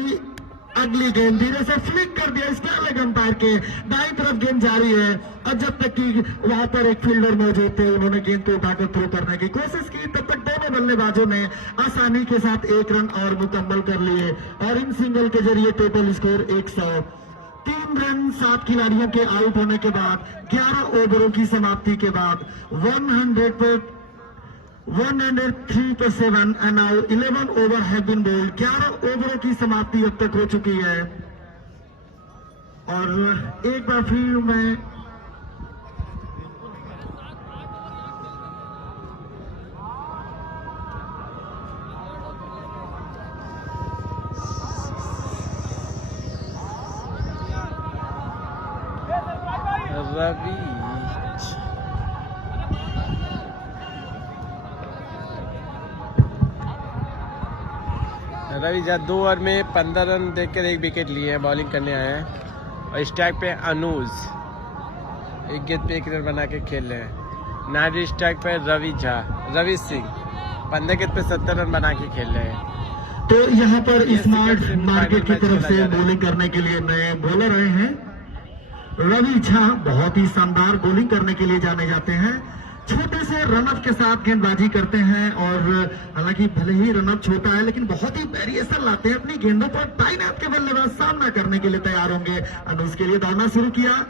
अगली गेंद धीरे से फ्लिक कर दिया स्क्वायर लेग अंपायर के दाईं तरफ गेंद जारी है और जब तक कि वहां पर एक फील्डर मौजूद थे उन्होंने गेंद को उठाकर थ्रो करने की कोशिश की, तब तक दोनों बल्लेबाजों ने आसानी के साथ 1 रन और मुकम्मल कर लिए और इन सिंगल के जरिए टोटल स्कोर 103 रन 7 खिलाड़ियों के आउट होने के बाद 11 ओवरों की समाप्ति के बाद 103 पर 7 and now 11 over have been bowled। 11 ओवरों की समाप्ति अब तक हो चुकी है और एक बार फिर मैं रवि जा 2 ओवर में 15 रन देकर 1 विकेट लिए हैं, बॉलिंग करने आए हैं और स्ट्राइक पे अनुज 1 गेंद पे 1 रन बना के खेल रहे हैं। नाइट स्ट्राइक पे रवि सिंह 15 गेंद पे 70 रन बना के खेल रहे हैं। तो यहाँ पर स्मार्ट मार्केट की तरफ से बॉलिंग करने के लिए नए बॉलर आए हैं। रवि झा बहुत ही शानदार बॉलिंग करने के लिए जाने जाते हैं। छोटे से रनअप के साथ गेंदबाजी करते हैं और हालांकि भले ही रनअप छोटा है लेकिन बहुत ही वेरिएशन लाते हैं अपनी गेंदों पर। दाईं हाथ के बल्लेबाज सामना करने के लिए तैयार होंगे। अनुज के लिए दौड़ना शुरू किया,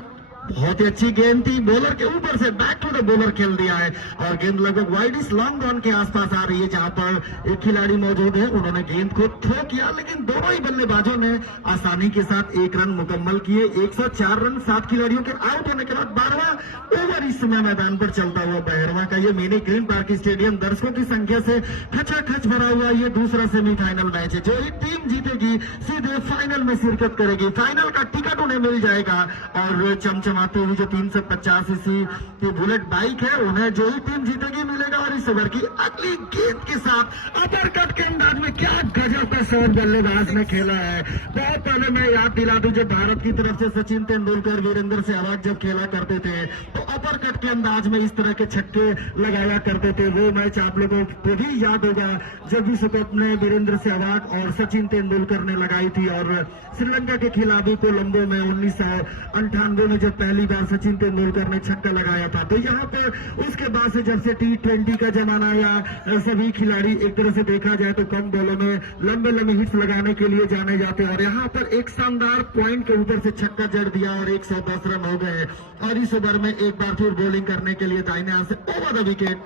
बहुत ही अच्छी गेंद थी, बॉलर के ऊपर से बैक टू द बॉलर खेल दिया है और गेंद लगभग वाइड इस लॉन्ग ऑन के आसपास आ रही है जहां पर एक खिलाड़ी मौजूद है। उन्होंने गेंद को थ्रो किया लेकिन दोनों ही बल्लेबाजों ने आसानी के साथ 1 रन मुकम्मल किए। 104 रन 7 खिलाड़ियों के आउट होने के बाद 12वां ओवर इस समय मैदान पर चलता हुआ बहरवा का ये मिनी ग्रीन पार्क स्टेडियम दर्शकों की संख्या से खचाखच भरा हुआ ये दूसरा सेमीफाइनल मैच है। जो ही टीम जीतेगी सीधे फाइनल में शिरकत करेगी। फाइनल का टिकट उन्हें मिल जाएगा और चमचमाती हुई जो 350 सीसी की बुलेट बाइक है उन्हें जो ही टीम जीतेगी मिलेगा। और इस ओवर की अगली गेंद के साथ अपर कट के अंदाज में क्या गजब का शॉट बल्लेबाज ने खेला है। बहुत पहले मैं याद दिला दूं जब भारत की तरफ से सचिन तेंदुलकर वीरेंद्र सहवाग जब खेला करते थे तो अपर कट के अंदाज में इस तरह के छक्के लगाया करते थे। वो मैच आप लोगों को भी याद होगा जब विश्व कप में वीरेंद्र सहवाग और सचिन तेंदुलकर ने लगाई थी और श्रीलंका के खिलाड़ी कोलंबो में 1998 में जब पहली बार सचिन तेंदुलकर ने छक्का लगाया था। तो यहाँ पर उसके बाद से जब से T20 का जमाना आया, सभी खिलाड़ी एक तरह से देखा जाए तो कम बॉलों में लंबे लंबे हिट्स लगाने के लिए जाने जाते हैं, और यहाँ पर एक शानदार पॉइंट के ऊपर से छक्का जड़ दिया और 110 रन हो गए। और इस ओवर में एक बार फिर बॉलिंग करने के लिए दाहिने हाथ से ओवर द विकेट,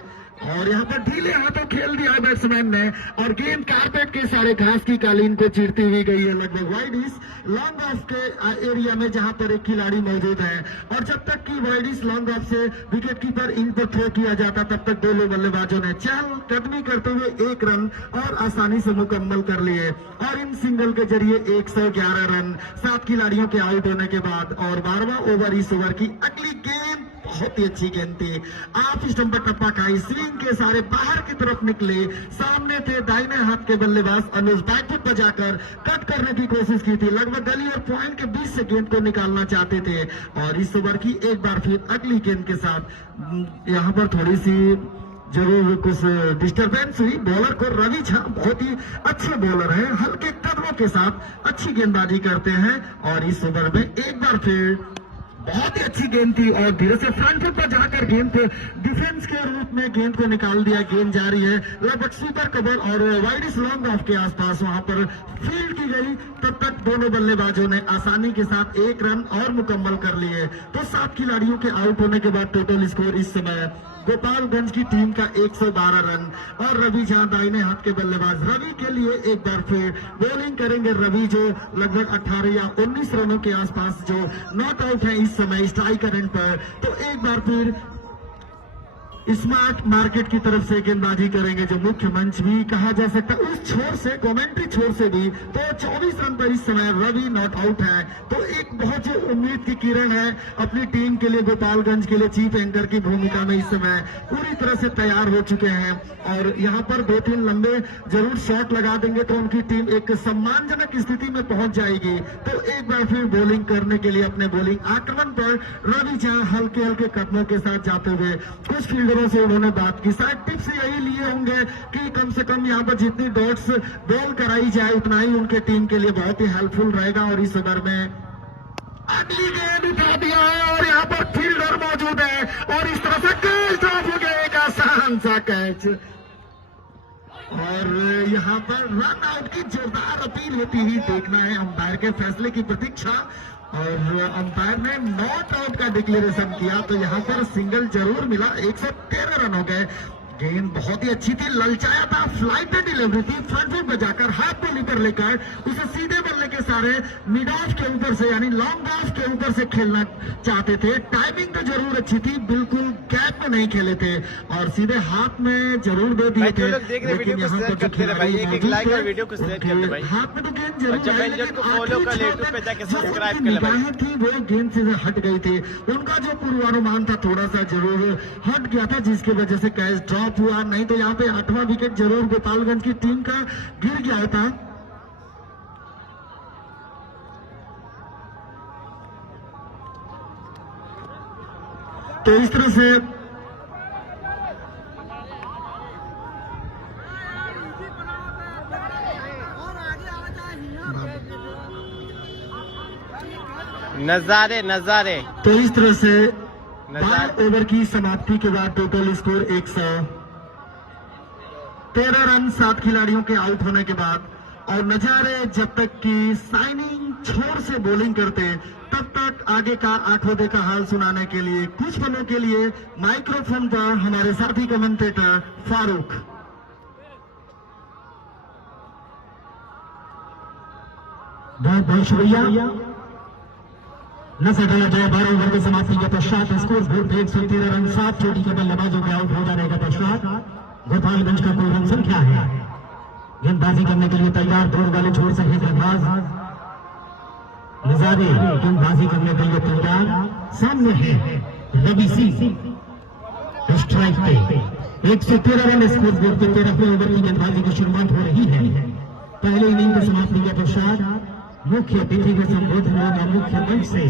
और यहाँ पर ढीले हाथों खेल दिया बैट्समैन ने, और गेंद कारपेट के सारे घास की कालीन को चीरती हुई गई है लगभग वाइडिस लॉन्ग ऑफ के एरिया में जहां पर एक खिलाड़ी मौजूद है। और जब तक कि वाइडिस लॉन्ग ऑफ से विकेट कीपर इन पर थ्रो किया जाता तब तक दोनों बल्लेबाजों ने चहलकदमी करते हुए 1 रन और आसानी से मुकम्मल कर लिए, और इन सिंगल के जरिए 111 रन 7 खिलाड़ियों के आउट होने के बाद। और 12वां ओवर इस ओवर की अगली गेंद बहुत ही अच्छी गेंद थी, आप स्टंप पर टप्पा खाई, स्विंग के सारे बाहर की तरफ निकले, सामने थे दाहिने हाथ के बल्लेबाज अनुज, बैकफुट पर जाकर कट करने की कोशिश की थी, लगभग गली और पॉइंट के बीच से गेंद को निकालना चाहते थे। और इस ओवर की एक बार फिर अगली गेंद के साथ यहाँ पर थोड़ी सी जरूर कुछ डिस्टरबेंस हुई। बॉलर को रवि झा बहुत ही अच्छे बॉलर हैं, हल्के कदमों के साथ अच्छी गेंदबाजी करते हैं, और इस ओवर में एक बार फिर बहुत ही अच्छी गेंद थी, और धीरे से फ्रंट फुट पर जाकर गेंद को डिफेंस के रूप में गेंद को निकाल दिया। गेंद जा रही है लगभग स्वीपर कवर और वाइडिस लॉन्ग ऑफ के आसपास, वहां पर फील्ड की गई। तब तक दोनों बल्लेबाजों ने आसानी के साथ 1 रन और मुकम्मल कर लिए। तो 7 खिलाड़ियों के आउट होने के बाद टोटल स्कोर इस समय गोपालगंज की टीम का 112 रन, और रवि झा दाहिने हाथ के बल्लेबाज। रवि के लिए एक बार फिर बॉलिंग करेंगे रवि, जो लगभग 18 या 19 रनों के आसपास जो नॉट आउट है इस समय स्ट्राइक एंड पर। तो एक बार फिर स्मार्ट मार्केट की तरफ से गेंदबाजी करेंगे, जो मुख्य मंच भी कहा जा सकता है, उस छोर से कमेंट्री छोर से भी। तो 24 रन पर इस समय रवि नॉट आउट है। तो एक बहुत ही उम्मीद की किरण है अपनी टीम के लिए, गोपालगंज के लिए चीफ एंकर की भूमिका में इस समय पूरी तरह से तैयार हो चुके हैं, और यहाँ पर 2-3 लंबे जरूर शॉट लगा देंगे तो उनकी टीम एक सम्मानजनक स्थिति में पहुंच जाएगी। तो एक बार फिर बॉलिंग करने के लिए अपने बॉलिंग आक्रमण पर रवि झा हल्के हल्के कदमों के साथ जाते हुए, कुछ फील्डरों से उन्होंने बात की, शायद टिप्स यही लिए होंगे कि कम से कम यहाँ पर जितनी डॉट्स बॉल कराई जाए उतना ही उनके टीम के लिए बहुत ही हेल्पफुल रहेगा। और इस ओवर में अगली गेंद उठा दिया है, और यहाँ पर फील्डर मौजूद है, और इस तरह से कैच ड्रॉप हो गया, एक आसान सा कैच, और यहाँ पर रन आउट की जोरदार अपील होती ही देखना है। अंपायर के फैसले की प्रतीक्षा, और अंपायर ने नॉट आउट का डिक्लेरेशन किया, तो यहाँ पर सिंगल जरूर मिला। 113 रन हो गए। गेंद बहुत ही अच्छी थी, ललचाया था, फ्लाइट डिलीवरी थी, फ्रंट फुट पर जाकर हाथ को ऊपर लेकर उसे सीधे बल्ले के सारे मिड ऑफ के ऊपर से यानी लॉन्ग ऑफ के ऊपर से खेलना चाहते थे। टाइमिंग तो जरूर अच्छी थी, बिल्कुल गैप में नहीं खेले थे, और सीधे हाथ में जरूर दे दिए थे। लेकिन यहाँ पर जो खिलाड़ी हाथ में तो गेंद जरूर निगाहें थी वो गेंद से हट गई थी, उनका जो पूर्वानुमान था थोड़ा सा जरूर हट गया था, जिसकी वजह से कैच ड्रॉप हुआ। नहीं तो यहाँ पे 8वां विकेट जरूर गोपालगंज की टीम का गिर गया था। तो इस तरह से नजारे तो इस तरह से 12 ओवर की समाप्ति के बाद टोटल स्कोर 113 रन 7 खिलाड़ियों के आउट होने के बाद। और नजारे जब तक कि साइनिंग छोर से बॉलिंग करते तब तक आगे का 8वें का हाल सुनाने के लिए कुछ पलों के लिए माइक्रोफोन पर हमारे साथी कमेंटेटर फारूक। बहुत बहुत शुक्रिया। न सकाया जाए 12 ओवर की समाप्ति के पश्चात स्कोर बोर्ड 113 रन 7 चोटी के बल्लेबाजों के आउट हो जाने के पश्चात गोपालगंज का कुल रन संख्या है। गेंदबाजी करने के लिए तैयार, दौड़ वाले छोर से गेंदबाज नजारे गेंदबाजी करने के लिए तैयार, सामने है रवि सिंह स्ट्राइक पे। 113 रन स्कोर बोर्ड के 13वें ओवर की गेंदबाजी की शुरुआत हो रही है। पहले इनिंग की समाप्ति के पश्चात मुख्य अतिथि के संबोधन होगा मुख्य मंच से।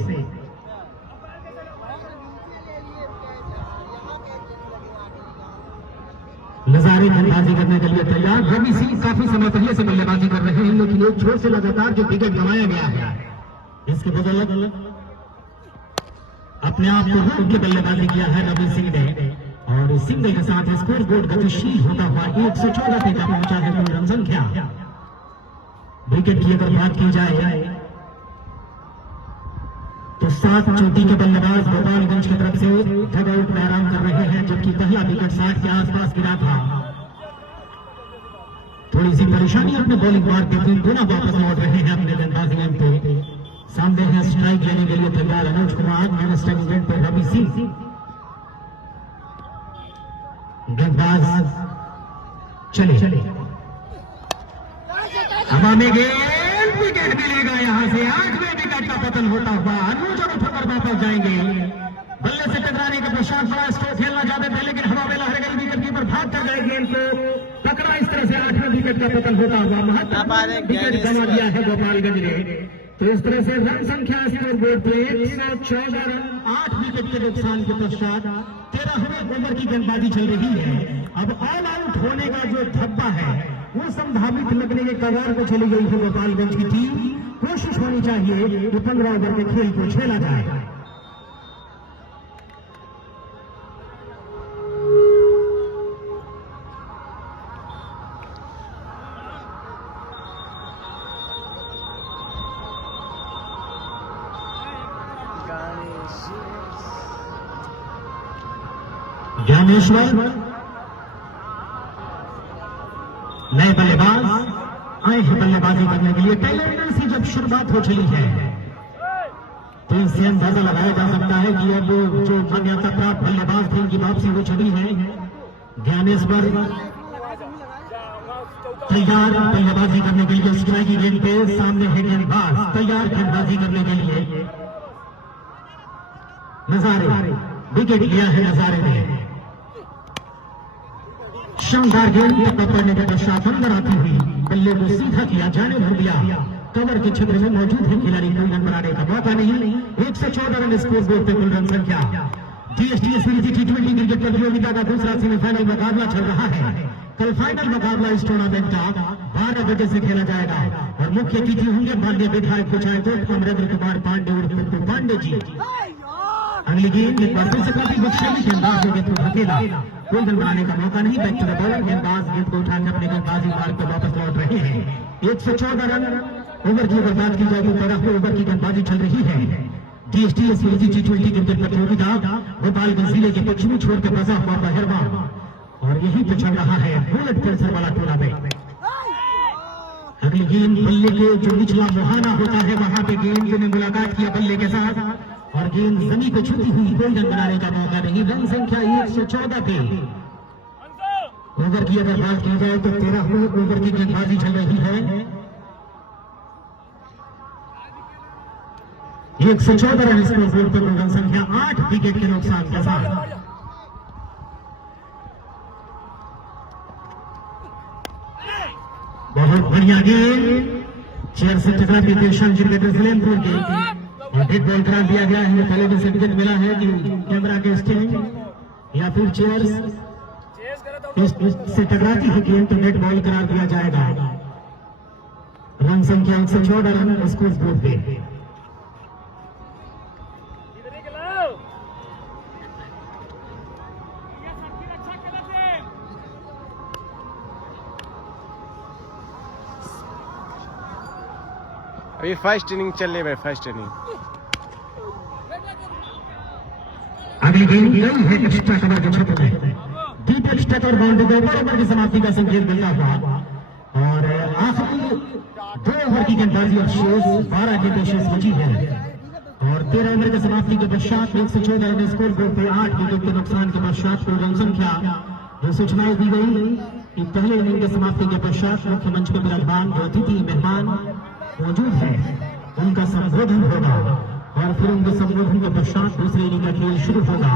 नजारे गेंदबाजी करने के लिए तैयार, रवि सिंह काफी समय पहले से बल्लेबाजी कर रहे हैं, लेकिन एक छोर से लगातार जो विकेट गंवाया गया है इसके बदौलत अपने आप को रोक के बल्लेबाजी किया है रवि सिंह ने और सिंगल के साथ स्कोर बोर्ड गतिशील होता हुआ 114 पे का पहुंचा है कुल रन संख्या। विकेट की अगर बात की जाए तो 7 चोटी के बल्लेबाज गोपालगंज की तरफ से डगआउट में आराम कर रहे हैं, जबकि पहला विकेट 60 के आसपास गिरा था। थोड़ी सी परेशानी अपने बॉलिंग मार्ग के तीन गुना वापस लौट रहे हैं अपने गेंदबाजी एंड पे। सामने है स्ट्राइक लेने के लिए तैयार Anuj Kumar, minus time event पर रवि सिंह। गेंदबाज चले हवा में गेंद, विकेट मिलेगा यहां से। 8वें विकेट का पतन होता हुआ अनुज और उठकर वापस जाएंगे। बल्ले से टकराने के पश्चात बड़ा स्ट्रोक खेलना चाहते थे, लेकिन हवा में लहर गई, विकेट कीपर भाग कर गए, गेंद को पकड़ा। इस तरह से 8वें विकेट का पतन होता हुआ महत्वपूर्ण विकेट गंवा दिया है गोपालगंज ने। तो इस तरह से रन संख्या स्कोर बोर्ड पे 114 रन 8 विकेट के नुकसान के पश्चात 13वें ओवर की गेंदबाजी चल रही है। अब ऑल आउट होने का जो धब्बा है वो संभावित लगने के कगार पर चली गई है गोपालगंज की टीम। कोशिश होनी चाहिए कि 15 ओवर के खेल को खेला जाए। ज्ञानेश्वर नए बल्लेबाज आए हैं बल्लेबाजी करने के लिए। पहले इनिंग्स की जब शुरुआत हो चली है तो इससे अंदाजा लगाया जा सकता है कि अब जो मान्यता प्राप्त बल्लेबाज थे उनकी वापसी हो चुकी है। ज्ञानेश्वर तैयार बल्लेबाजी करने के लिए, स्ट्राइक की गेंद पे सामने है गेंदबाज तैयार गेंदबाजी करने के लिए। नजारे विकेट लिया है नजारे ने। शानदार गेंद पकड़ने के पश्चात अंदर आती हुई बल्ले को सीधा किया, जाने भर दिया। कवर के क्षेत्र में मौजूद है खिलाड़ी, कोई रन बनाने का मौका नहीं। 114 रन स्कोर बोर्ड पे कुल रन संख्या। डीएसटीएस T20 क्रिकेट प्रतियोगिता का दूसरा सेमीफाइनल मुकाबला चल रहा है। कल फाइनल मुकाबला इस टूर्नामेंट का 12 बजे से खेला जाएगा और मुख्य अतिथि होंगे माननीय विधायक पंचायत अमरेंद्र कुमार पांडे और पिंटू पांडे जी। अगली गेंद एक बार फिर से काफी बख्शाली गेंदबाज के थ्रू धकेला, कोई रन बनाने का मौका नहीं। बैक टू द बॉलर, गेंदबाज गेंद को उठाकर अपने गेंदबाजी मार्ग पर वापस लौट रहे हैं। 114 रन ओवर की अगर बात की जाए तो 13वें ओवर की गेंदबाजी चल रही है। डीएसटीएस T20 क्रिकेट प्रतियोगिता गोपालगंज जिले के पश्चिमी छोर के बसा हुआ बहरवा और यहीं पे चल रहा है बुलेट कैंसर वाला टूर्नामेंट। अगली गेंद बल्ले के जो निचला मुहाना होता है वहां पे गेंद ने मुलाकात किया बल्ले के साथ और गेंद जमीन पे छूती हुई, कोई रन बनाने का मौका नहीं। रन संख्या 114 पे। ओवर की अगर बात की जाए तो 13वें ओवर की गेंदबाजी चल रही है। 114 रन स्कोर बोर्ड पर रन संख्या 8 विकेट के नुकसान के साथ। बहुत बढ़िया गेंद चेयर से टकराती दिलशान क्रिकेटर सलेमपुर के और हिट बॉल करार दिया गया है। पहले भी सर्टिफिकेट मिला है कि कैमरा के स्टैंड या फिर चेयर से टकराती है गेंद तो नेट बॉल करार दिया जाएगा। रन संख्या 114 रन स्कोर बोर्ड पे। अभी फर्स्ट इनिंग चल रही है, फर्स्ट इनिंग। अगली गेंद गई है एक्स्ट्रा कवर के क्षेत्र में। डीप एक्स्ट्रा और बाउंड्री के ऊपर ओवर की समाप्ति का संकेत मिलता हुआ और आखिरी 2 ओवर की गेंदबाजी अब शेष 12 गेंदें शेष बची है और 13 ओवर की समाप्ति के पश्चात 114 रन स्कोर बोर्ड पे 8 विकेट के नुकसान के पश्चात कुल रन संख्या जो सूचनाएं दी गई कि पहले इनिंग की समाप्ति के पश्चात मुख्य मंच पर विराजमान जो अतिथि मेहमान मौजूद है उनका संबोधन होगा और फिर उनके संबोधन के पश्चात दूसरे इनिंग का खेल शुरू होगा।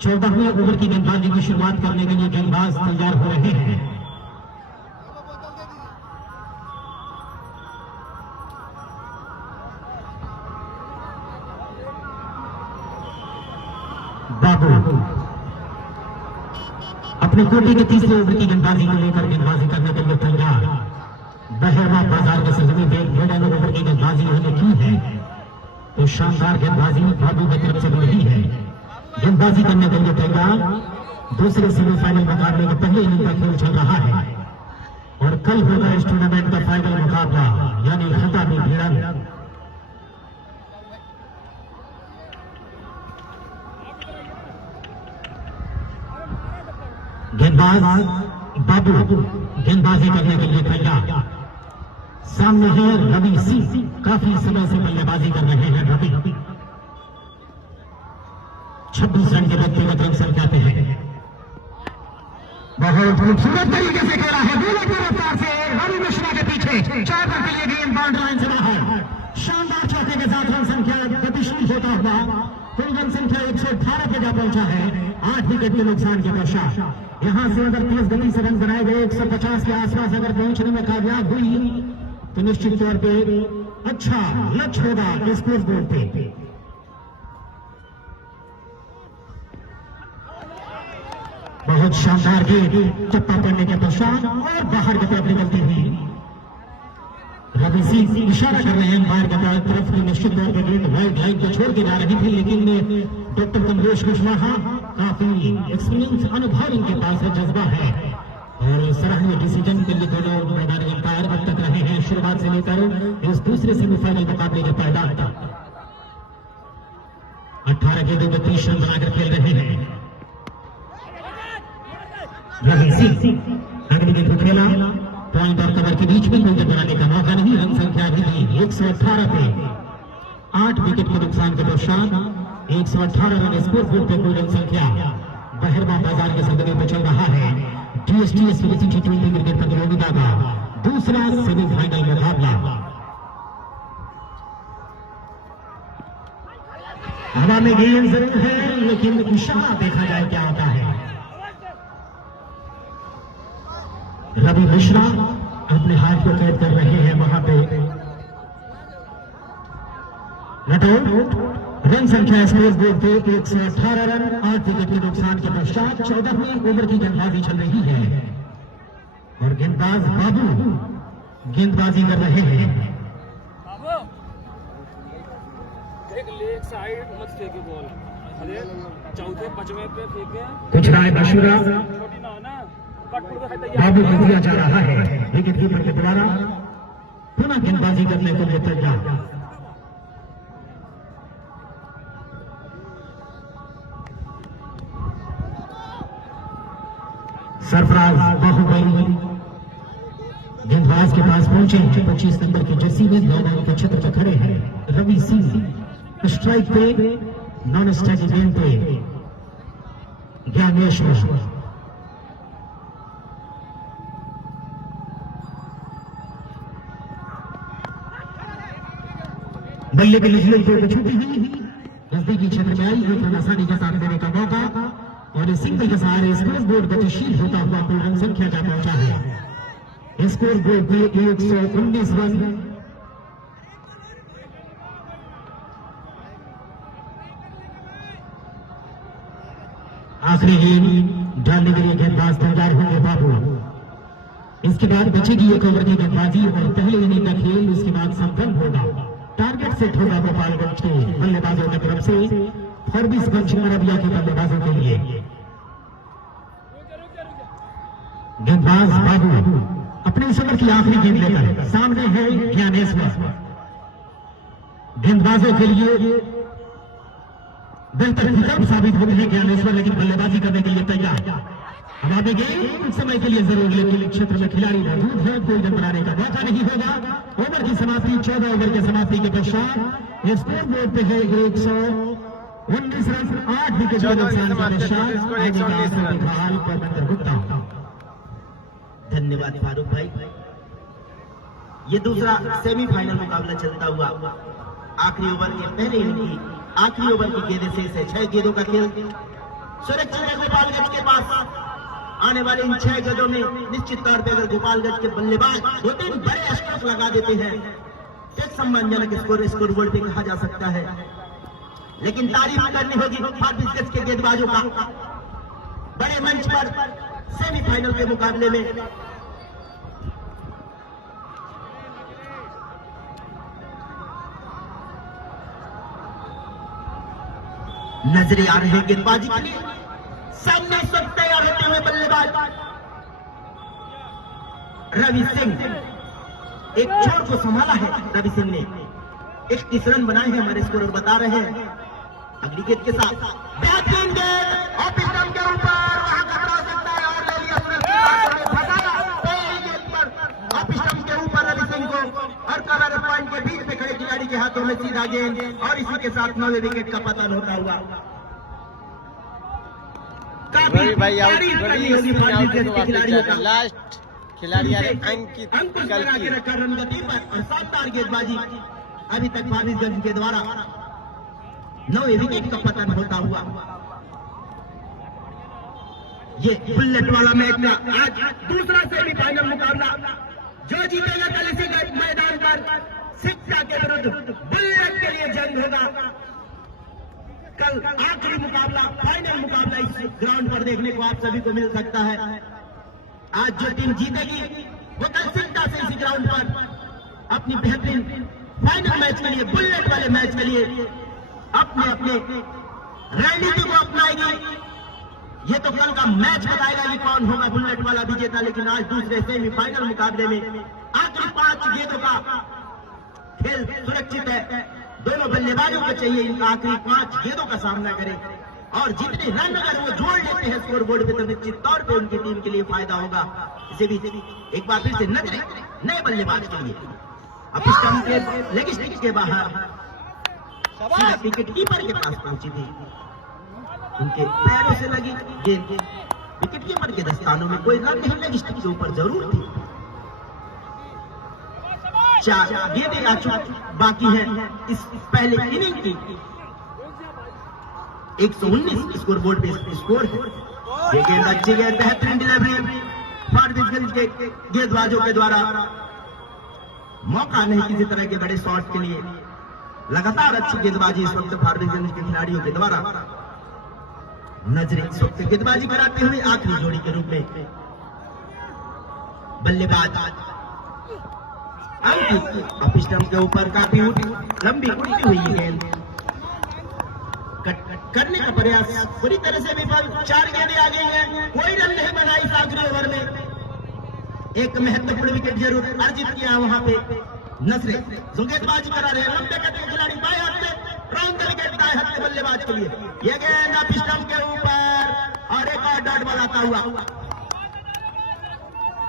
14वें ओवर की गेंदबाजी की शुरुआत करने के लिए गेंदबाज तैयार हो रहे हैं। बाबू अपने कोटे के तीसरे ओवर की गेंदबाजी को लेकर गेंदबाजी करने के लिए तैयार। बहरवा बाजार के सजनी बेग 9 ओवर की गेंदबाजी उन्होंने की है। तो शानदार गेंदबाजी बाबू की तरफ से हो रही है। गेंदबाजी करने के लिए तैयार। दूसरे सेमीफाइनल मुकाबले में पहले इनिंग का खेल चल रहा है और कल होगा इस टूर्नामेंट का फाइनल मुकाबला, यानी खता में भिड़न। गेंदबाज बाबू गेंदबाजी करने के लिए तैयार। सामने है रवि सिंह, काफी समय से बल्लेबाजी कर रहे हैं रवि। 26 रन के व्यक्तिगत रन संख्या पे है। बहुत खूबसूरत तरीके से खेला है बॉलर की रफ्तार से रवि मिश्रा के पीछे 4 रन के लिए गेंद बाउंड लाइन से बाहर। शानदार चौके के साथ रन संख्या गतिशील होता हुआ कुल रन संख्या 118 पे जा पहुंचा है 8 विकेट के नुकसान के पश्चात। यहां से अगर तेज गति से रन बनाए गए 150 के आसपास अगर पहुंचने में कामयाब हुई तो निश्चित तौर पे अच्छा लक्ष्य होगा स्कोर बोर्ड पे। बहुत शानदार गेंद चप्पा पड़ने के पश्चात और बाहर की तरफ निकलती हुई रवि सिंह इशारा कर रहे हैं बाहर की तरफ की। निश्चित तौर पर गेंद वाइड लाइन को छोड़ के जा रही थी, लेकिन डॉक्टर कमलेश कुशवाहा काफी एक्सपीरियंस अनुभव इनके पास है, जज्बा है और सराहनीय डिसीजन के लिए दोनों मैदान में अंपायर अब तक रहे हैं शुरुआत से लेकर इस दूसरे सेमीफाइनल मुकाबले के पायदान तक। 18 गेंदों में 30 रन बनाकर खेल रहे हैं रवि सिंह। अगली गेंद को खेला, पॉइंट और कवर के बीच में विकेट बनाने का मौका नहीं। रन संख्या भी 118 पे 8 विकेट के नुकसान के पश्चात 118 रन स्कोर बोर्ड पे कुल रन संख्या बहरवा बाजार के सरगर्मी में चल रहा है। DSTS T20 क्रिकेट प्रतियोगिता का दूसरा सेमीफाइनल मुकाबला। हवा में गेंद जरूर है, लेकिन इशारा देखा जाए क्या होता है। रवि मिश्रा अपने हाथ को कैद कर रहे हैं वहां पे। रन संख्या स्कोर बोर्ड पे 118 रन 8 विकेट के नुकसान के पश्चात 14वीं ओवर की गेंदबाजी चल रही है और गेंदबाज बाबू गेंदबाजी कर रहे हैं। लेग साइड मत फेंके बॉल, चौथे पांचवें पे फेंके। कुछ राय मशूरा छोटी ना हो ना, बाबू को दिया जा रहा है। विकेट कीपर के द्वारा पुनः गेंदबाजी करने को लिए तैयार। सरफराज बाहुबली गेंदबाज के पास पहुंचे। 25 नंबर की जर्सी में दोनों के क्षेत्र पर खड़े हैं रवि सिंह। स्ट्राइक पे नॉन स्ट्राइक गेंद पे ज्ञानेश्वर। बल्ले के निचले को छूटी हुई नजदीकी क्षेत्र में आई, एक रन आसानी के साथ देने का मौका और सिंगल के सहारे स्कोर बोर्ड गतिशील होता हुआ कुल रन संख्या जा पहुंचा है। स्कोर बोर्ड पे 119 रन। आखिरी गेंद डालने के लिए गेंदबाज तैयार होंगे बाबू। इसके बाद बचेगी एक ओवर की गेंदबाजी और पहले इनिंग का खेल उसके बाद संपन्न होगा। टारगेट सेट होगा गोपालगंज के बल्लेबाजों की तरफ से फॉरबिसगंज अरबिया के बल्लेबाजों के लिए। गेंदबाज बाबू अपने इस ओवर की आखिरी गेंद लेकर सामने है ज्ञानेश्वर। गेंदबाजों के लिए बेहतर विकल्प साबित होते हैं ज्ञानेश्वर, लेकिन बल्लेबाजी करने के लिए तैयार। अब आगे गेंद कुछ समय के लिए जरूर, लेकिन क्षेत्र में खिलाड़ी मौजूद है, कोई रन बनाने का मौका नहीं होगा। ओवर की समाप्ति 14 ओवर की समाप्ति के पश्चात स्कोर बोर्ड पे है 119 रन 8 विकेट के नुकसान के पश्चात गुप्ता। धन्यवाद फारूक भाई। ये दूसरा सेमीफाइनल मुकाबला चलता हुआ आखिरी ओवर के पहले इनिंग की आखिरी ओवर की गेंदें शेष है। 6 गेंदों का खेल सुरक्षित है गोपालगंज के पास। आने वाले इन 6 गेंदों में निश्चित तौर पर अगर गोपालगंज के बल्लेबाज 2-3 बड़े स्ट्रोक लगा देते हैं तो सम्मानजनक स्कोर बोर्ड पे कहा जा सकता है। लेकिन तारीफ करनी होगी फॉरबिसगंज के गेंदबाजों का बड़े मंच पर सेमीफाइनल के मुकाबले में। नजरे आ रहे गेंदबाजी के लिए, सामने सब तैयार होते हुए बल्लेबाज रवि सिंह। एक छोर को संभाला है रवि सिंह ने, 31 रन बनाए हैं हमारे स्कोरर बता रहे हैं। अगली गेंद के साथ बेहतरीन गेंद ऑफ स्टंप के ऊपर, वहां खतरा हो सकता है और ले लिया सुरेश, फंसाया पहली गेंद पर ऑफ स्टंप के ऊपर रवि सिंह को, और कवर पॉइंट के बीच में खड़े खिलाड़ी के हाथों में सीधा गेंद, और इसी के साथ 9वें विकेट का पतन होता हुआ। काफी भाई आउट तारीफ करनी होगी फार्विस के खिलाड़ियों का। लास्ट खिलाड़ी आ रहे अंकित अंकुश बना के कल्की। रखा रन गति पर, और शानदार गेंदबाजी अभी तक फार्विसगंज के द्वारा 9वें विकेट का पतन होता हुआ। ये बुलेट वाला मैच का आज दूसरा सेमीफाइनल मुकाबला, जो जीतेगा कल इसी मैदान पर शिक्षा के विरुद्ध बुलेट के लिए जंग होगा। कल आखिरी मुकाबला, फाइनल मुकाबला इस ग्राउंड पर देखने को आप सभी को मिल सकता है। आज जो टीम जीतेगी वो कल शिक्षा से इसी ग्राउंड पर अपनी बेहतरीन फाइनल मैच के लिए, बुलेट वाले मैच के लिए अपने अपने रणनीति को अपनाएगी। ये तो कल का मैच बताएगा कि कौन होगा बुलेट वाला विजेता, लेकिन आज दूसरे सेमीफाइनल मुकाबले में आखिरी 5 गेंदों का खेल सुरक्षित है। दोनों बल्लेबाजों को चाहिए इनका आखिरी 5 गेंदों का सामना करें, और जितने रन अगर वो जोड़ लेते हैं स्कोर बोर्ड पे तो निश्चित तौर पे उनकी टीम के लिए फायदा होगा। इसे भी एक बार फिर से नजरें नए बल्लेबाज के लिए, अब स्टंप के लेग स्टिक के बाहर सीधा विकेट कीपर के पास पहुंची थी, उनके पैरों से लगी गेंद विकेट कीपर के दस्तानों में, कोई रन नहीं, लेग स्टिक के ऊपर जरूर थी। 4 गेंदें आ चुकी बाकी हैं इस पहले इनिंग की। 119 स्कोर बोर्ड पे स्कोर है। ये गेंद अच्छी गेंद, बेहतरीन डिलीवरी फार्विसगंज के गेंदबाजों के द्वारा। मौका नहीं किसी तरह के बड़े शॉट के लिए, लगातार अच्छी गेंदबाजी इस वक्त फार्विसगंज के खिलाड़ियों के द्वारा। नजरें इस वक्त गेंदबाजी कराते हुए आखिरी जोड़ी के रूप में बल्लेबाज अंकित, ऑफ स्टंप के ऊपर काफी लंबी उड़ती हुई गेंद करने का प्रयास पूरी तरह से विफल। 4 गेंदें आ गई हैं, कोई रन नहीं बना इस आखिरी ओवर में। एक महत्वपूर्ण विकेट जरूर अर्जित किया वहां पे नजरे, जो गेंदबाजी करा रहे हैं लंबे कद के खिलाड़ी, बाएं हाथ से राउंड द विकेट, दाएं हाथ के बल्लेबाज के लिए यह गेंद ऑफ स्टंप के ऊपर, और एक और डॉट बॉल आता हुआ।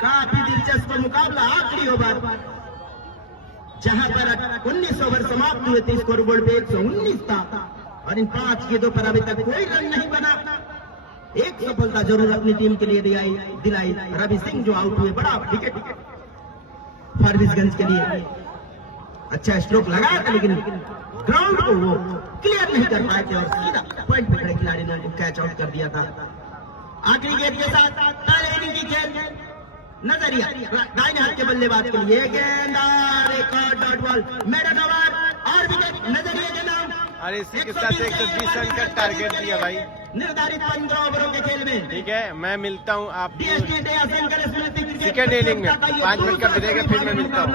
काफी दिलचस्प मुकाबला, आखिरी ओवर जहां पर 19 ओवर समाप्त हुए थे, स्कोर बोर्ड पे 119 था, और इन 5 गेंदों पर अभी तक कोई रन नहीं बना। एक सफलता जरूर अपनी टीम के लिए दिलाई रवि सिंह, जो आउट हुए, बड़ा विकेट फार्विसगंज के लिए। अच्छा स्ट्रोक लगाया था, लेकिन ग्राउंड को वो क्लियर नहीं कर पाए थे, और सीधा पॉइंट पे खड़े खिलाड़ी ने कैच आउट कर दिया था। आखिरी गेंद के साथ पहले इनिंग की खेल नजरिया दाहिने हाथ के बल्लेबाज के लिए गेंद, और एक और डॉट बॉल, मेरा ओवर और विकेट नजरिया के नाम। और इसी के साथ 120 रन का टारगेट दिया भाई। निर्धारित 15 ओवरों के खेल में ठीक है, मैं मिलता हूँ आपको DST सेकेंड इनिंग में 5 मिनट का ब्रेक है, फिर मैं मिलता हूँ।